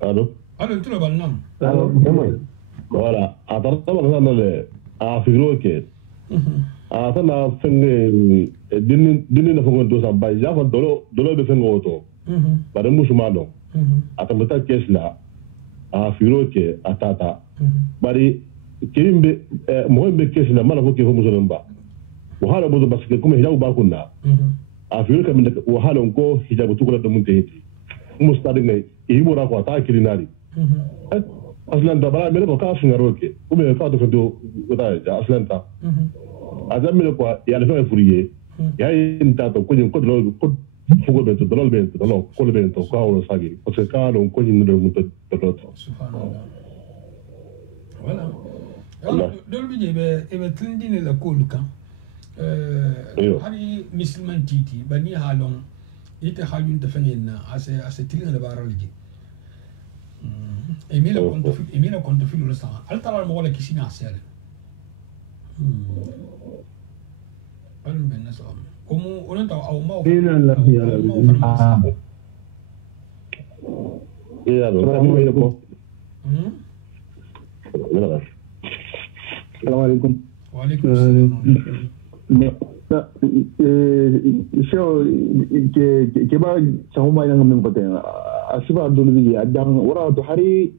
allo tulo bal nam voilà atara ba na le a figro ke a sana fenge dinni na fongo do sa ba ja fa dolo be fengo to ba da muso ma do atamata kesla a figro ke atata bari kirimbe mo be kesla mala ko ke ho muso ba wahala bozo basike kuma hijabu ba kunna a figro ka min wahala ko hijabu tukula da mun te hiti mustadi ne ibora ko ta kirinari aslan da bara mele ko ka fingaroke kuma ka to fendo wada aslanta azamile ko ya le fa furiye ya inta to ko jin ko do ko fugo be to do be to no ko be to ka o sagi o se ka no ko jin do muto to subhanallah voilà dol bi be tindine la ko luka hari musliman titi bani halon ite halun da fenina ase tilina da baralji emila konto fil resta altara mo wala kisina asale alum ben nasam como onanta au ma ina la ya rabbi ya do tamu ile ko assalamu alaikum wa alaikum assalam show ke ba sahu mai nan min kote asiba do ni ya dan wara to hari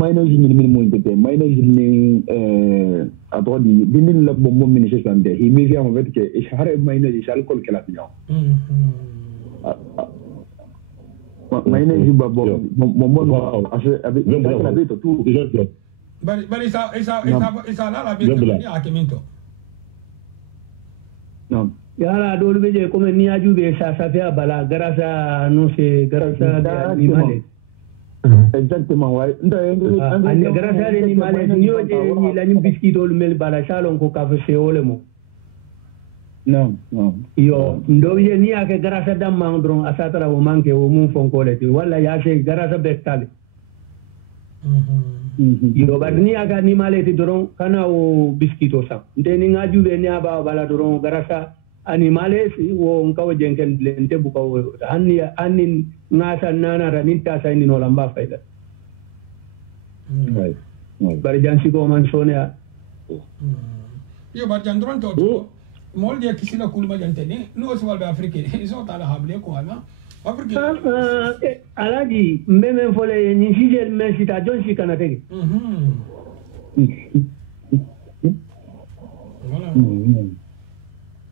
mai no jini min mo kote mai no jini ato di dinin la bom bom min se sande hi mi via mo vet ke har mai no ji alcool kala tiño mai no ji ba bom bom ase abi abi to tu bari isa la be ni akimento no yala dole beje comme ni ajube sa fait bala garasa no se garasa da animale exactement ouais ande garasa de animale ni oje ni la ni biskito mel bala salon ko ka fe ole mo no yo ndo ye ni ake garasa dam mandron asatara o manke o mun fon ko le wala ya se garasa betale yo badni aga animale ti doron kana o biskito sa ndeni ngajube ni aba bala doron garasa animale wo nkawo jenken lente buka wo anni ngasa nana ranita sa ni no lamba faida bari jansi ko man sonia yo bar jandron to mol dia kisila kulma jantene no so walbe afrique iso tala hable ko ala afrique alaji mbeme fole ni sijel mesita jonsi kanatege voilà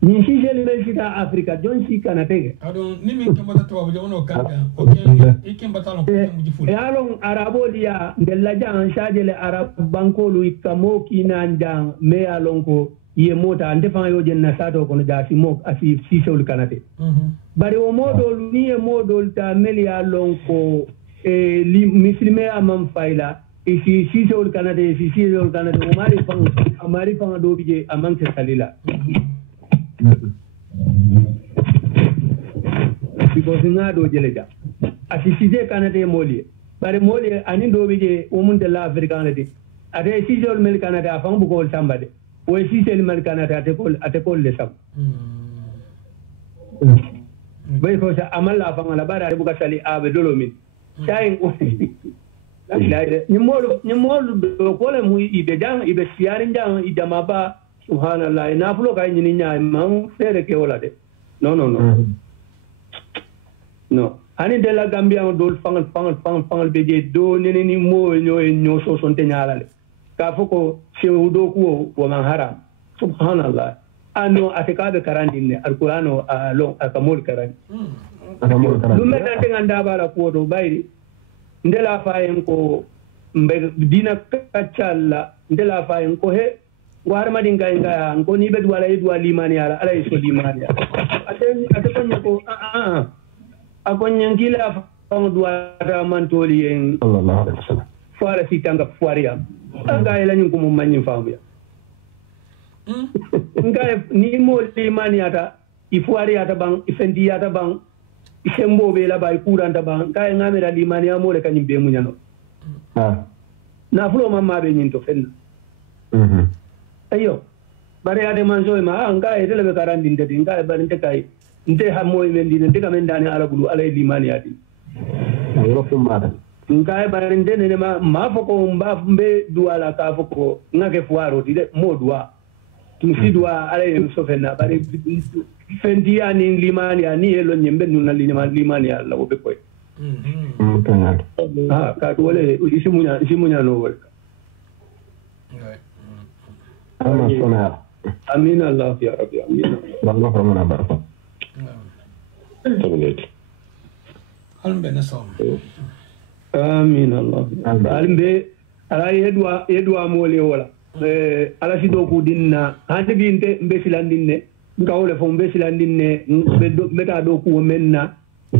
ni sijel mesita afrika jonsi kanatege adon ni min kembata to wabu wono kanga okay ikembata lon ko muji ful yalon arabo dia ndella jan shajele arab bankolu ikamo kinan jan me yalon ko ye mota ndefan yo jenna sato kono jasi mok asi sisol kanate bari o modol ni e modol ta melia lonko li muslime amam faila isi sisol kanate isi sisol kanate o mari fang do bije amam se salila because nga do jeleja asi sije kanate moli bari moli ani do bije o mun de la africanate ade sisol mel kanate afang bu ko sambade o si sel mal kanata ate kol le sam bay ko sa amalla fa ngala bara de buka sali abe dolomin sayin ko ni molu do ko le mu ibe jang ibe siarin jang idama ba subhanallah na fulo kay ni nyaa man fere ke wala de no ani de la gambia do fangal beje do ni mo ño so sonte nyaala ka foko sewudo ko wa man haram subhanallah ano atakabe karandinne alqur'ano long akamol karani dum me tan nganda bala ko do bayri ndela fayen ko mbe dina kacalla ndela fa en ko he war ma din kay ngaya ko ni be duwala idwa limani ala ala iso limani ate ko nyako akon kila fa duwata man toli en sallallahu alaihi wasallam fara sitanga fuaria anga ila nyum ko mum manyi famu ya ngai ni mo limani ata ifuari ata bang ifendi ata bang isembo be la bay kuranta bang kay ngamira limani amole kanyim be munyano na fulo mamma be nyinto fenna ayo bare ade manzo ma anga e tele be karandi ndeti ngai barinte kay nte ha moy men dine diga men dani ala bulu ala limani ati ayro fumata ngai barinte ne ma foko mba mbe duala ka foko ngake fuaro dide mo dua tumsi dua ala e so fenna bare fendi ani limani ani elo nyembe nuna limani ala obe koy ka dole isimunya no wal amin Allah ya rabbi amin Allah ramana baraka halmbe nasom amin Allah halmbe ala yedwa mole wala ala sido ku dinna hande binte mbe silandinne ngawle fo mbe silandinne meta do ku menna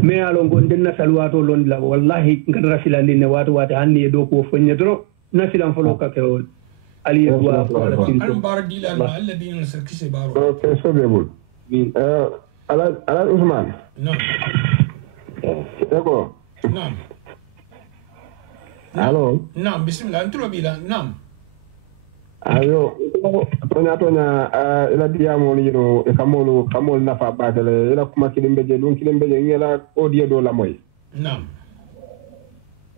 me alon gon denna salwato londla wallahi ngara silandinne wato hanni do ku fo nyedro na silan fo lokka kewol ali yedwa an baradila alladhi nasakise baro okay so bebul ala Usman no ego nam allo nam bismillah antulo bila nam ayo tonya ila diamo ni no e kamol nafa batale ila kuma kilimbe je ngela odie do la moy nam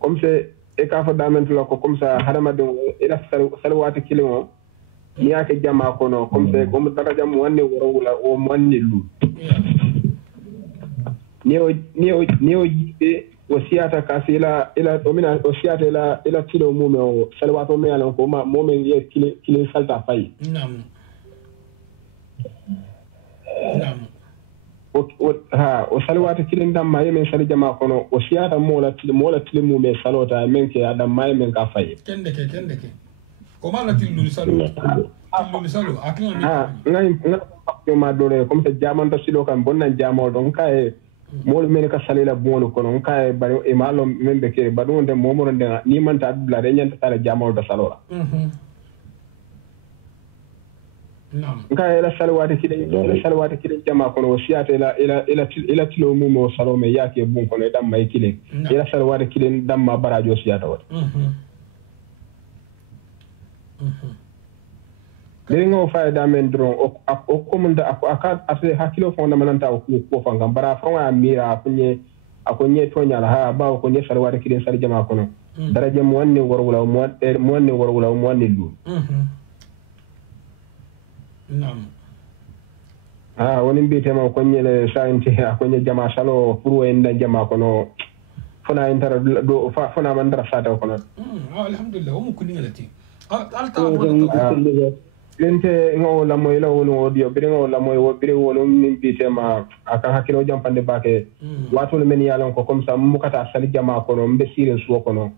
comme c'est e ka fa dament la ko comme ça hadama do ila salwati kilimo ni yake jama ko no comme c'est comme daga jam wanne woro wala o manni lu niyo jibe wasiata kasila ila domina wasiata ila tilo mume o salwato me ala ko ma momen ye kile salta fay nam o salwata kilin dam ma yemen sali jama kono wasiata mola tilo mume salota men ke adam ma yemen ka fay kende ke o mala tilo salo akina ngai ma dole comme ça jamanta silo kan bonna jamo don kay molu men ka salila bonu kono kay bari e malo men be ke badu de momo de ni man ta dula de nyanta tala jamo da salora nam kay la salwati kide jama kono wasiata ila tilo mumo salome yake bun kono dam may kile ila salwati kide dam ma barajo siata wat Deringo fa da men dron o komunda aka ase hakilo fo na mananta ko fa ngam bara fa wa mira akonye to nyala ha ba ko nye salwa de kiden sal jama kono daraje mo wanne worwula mo wanne lu nam woni mbite ma ko nyele sainte akonye jama salo pour en da jama kono fona intara do fona mandara sata kono alhamdulillah o mu kuningati alta lente ngo la moy la wono audio bi ngo la moy wo bi wono min bi tema aka hakilo jampande bake wato men yalan ko comme ça mukata sali jama ko no mbe sire so ko no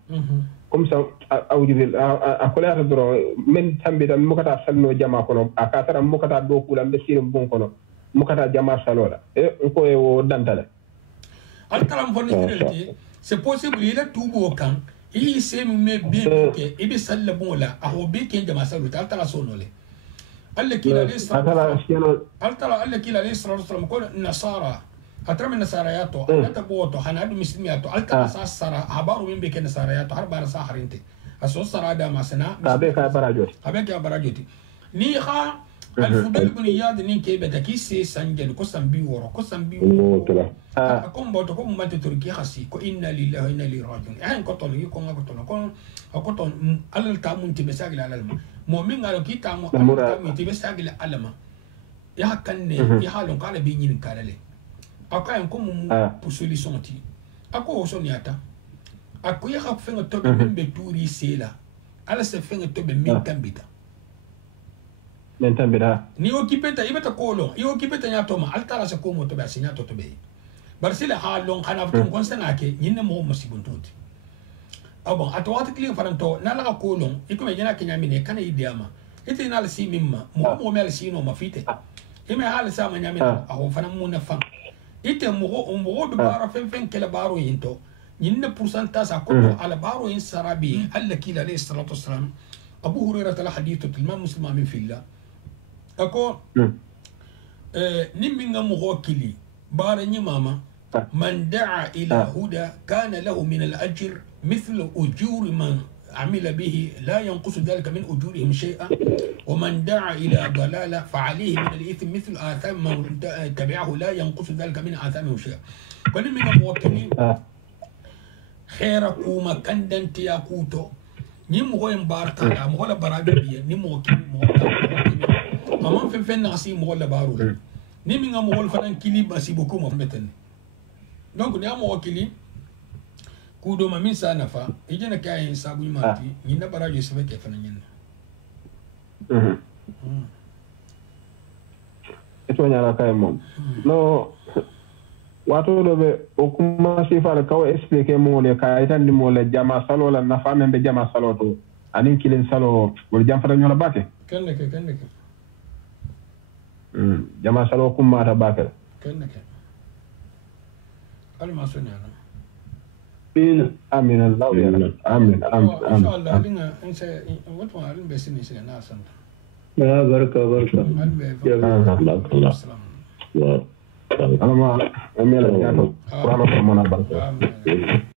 comme ça awdi akola dro men tambe dam mukata salno jama ko no aka tara mukata do kula mbe sire bon ko no mukata jama salola e ko e wo dantale altaram fonni c'est possible il a tout beau kan il se me bi ke ibi salle bon la aho bi ken jama saluta altara sonole alla kila sallallahu ko nasara atrama nasarayato ata boto hanadu muslimiyato alta sara habaru min be ken nasarayato harba sa harinte aso sara da masana abe ka barajoti ni kha al-fudal ibn iyad ni ke beta ki se sanjel ko sambi woro ko mboto ko mate turki khasi ko inna lillahi wa inna ilaihi rajiun en ko ton ko ko ton alal ta mun tibe sagila alal mo min ngalo kita mo mi tibe sagila alama ya kanne ya halon kala bi nyin kalale aka en ko mu solution ti ako so niata ako ya khaf fenga to be turi sela ala se fenga to be min kambita ni okipeta ibeta kolo i okipeta nyatoma altara se komo to be asinya to be barsila halon kana tum konsanake nyinne mo musibuntuti bon atawat clean faranto na la ko long iko me jana kenya mine kana idiama ite na si mimma mo mel si no mafite ime hal sa ma nyamina a ho fana mu na fa ite mo be bara fen kala baro yinto ñinne pourcentage a ko ala baro yin sarabi alla kila alayhi salatu wassalam abu hurairah tala hadithu tilma muslima min fillah ako nimmi ngam ho kili bara ñi mama من دعا إلى هدى كان له من الأجر مثل أجور من عمل به لا ينقص ذلك من أجورهم شيئا ومن دعا إلى ضلالة فعليه من الإثم مثل آثام من تبعه لا ينقص ذلك من آثامهم شيئا فلم من الموكلين خيركم كندن تياكوتو نمو يمبارك على مغلا برابية نمو كيم أمام فين ناسي مغلا بارو نمي نمو فلان كليب أسيبكم أفمتن donc ni amo wakili kudo ma min sa nafa ijena kay sabu mati ni na barajo sebe ke fana nyen eto nyara kay mom no wato do be o kuma sifar kaw expliquer mo le kay tan ni mo le jama salo la nafa men be jama salo to anin kilin salo wol jam fata nyola bake kenne ke jama salo kuma ta bake kenne ke ما سنعنا آمين الله يا رب آمين إن شاء الله لنا إنسى وتما علم بسني سنة ناسا يا بركة الله أنا ما أميل يا رب قرآن الله بركة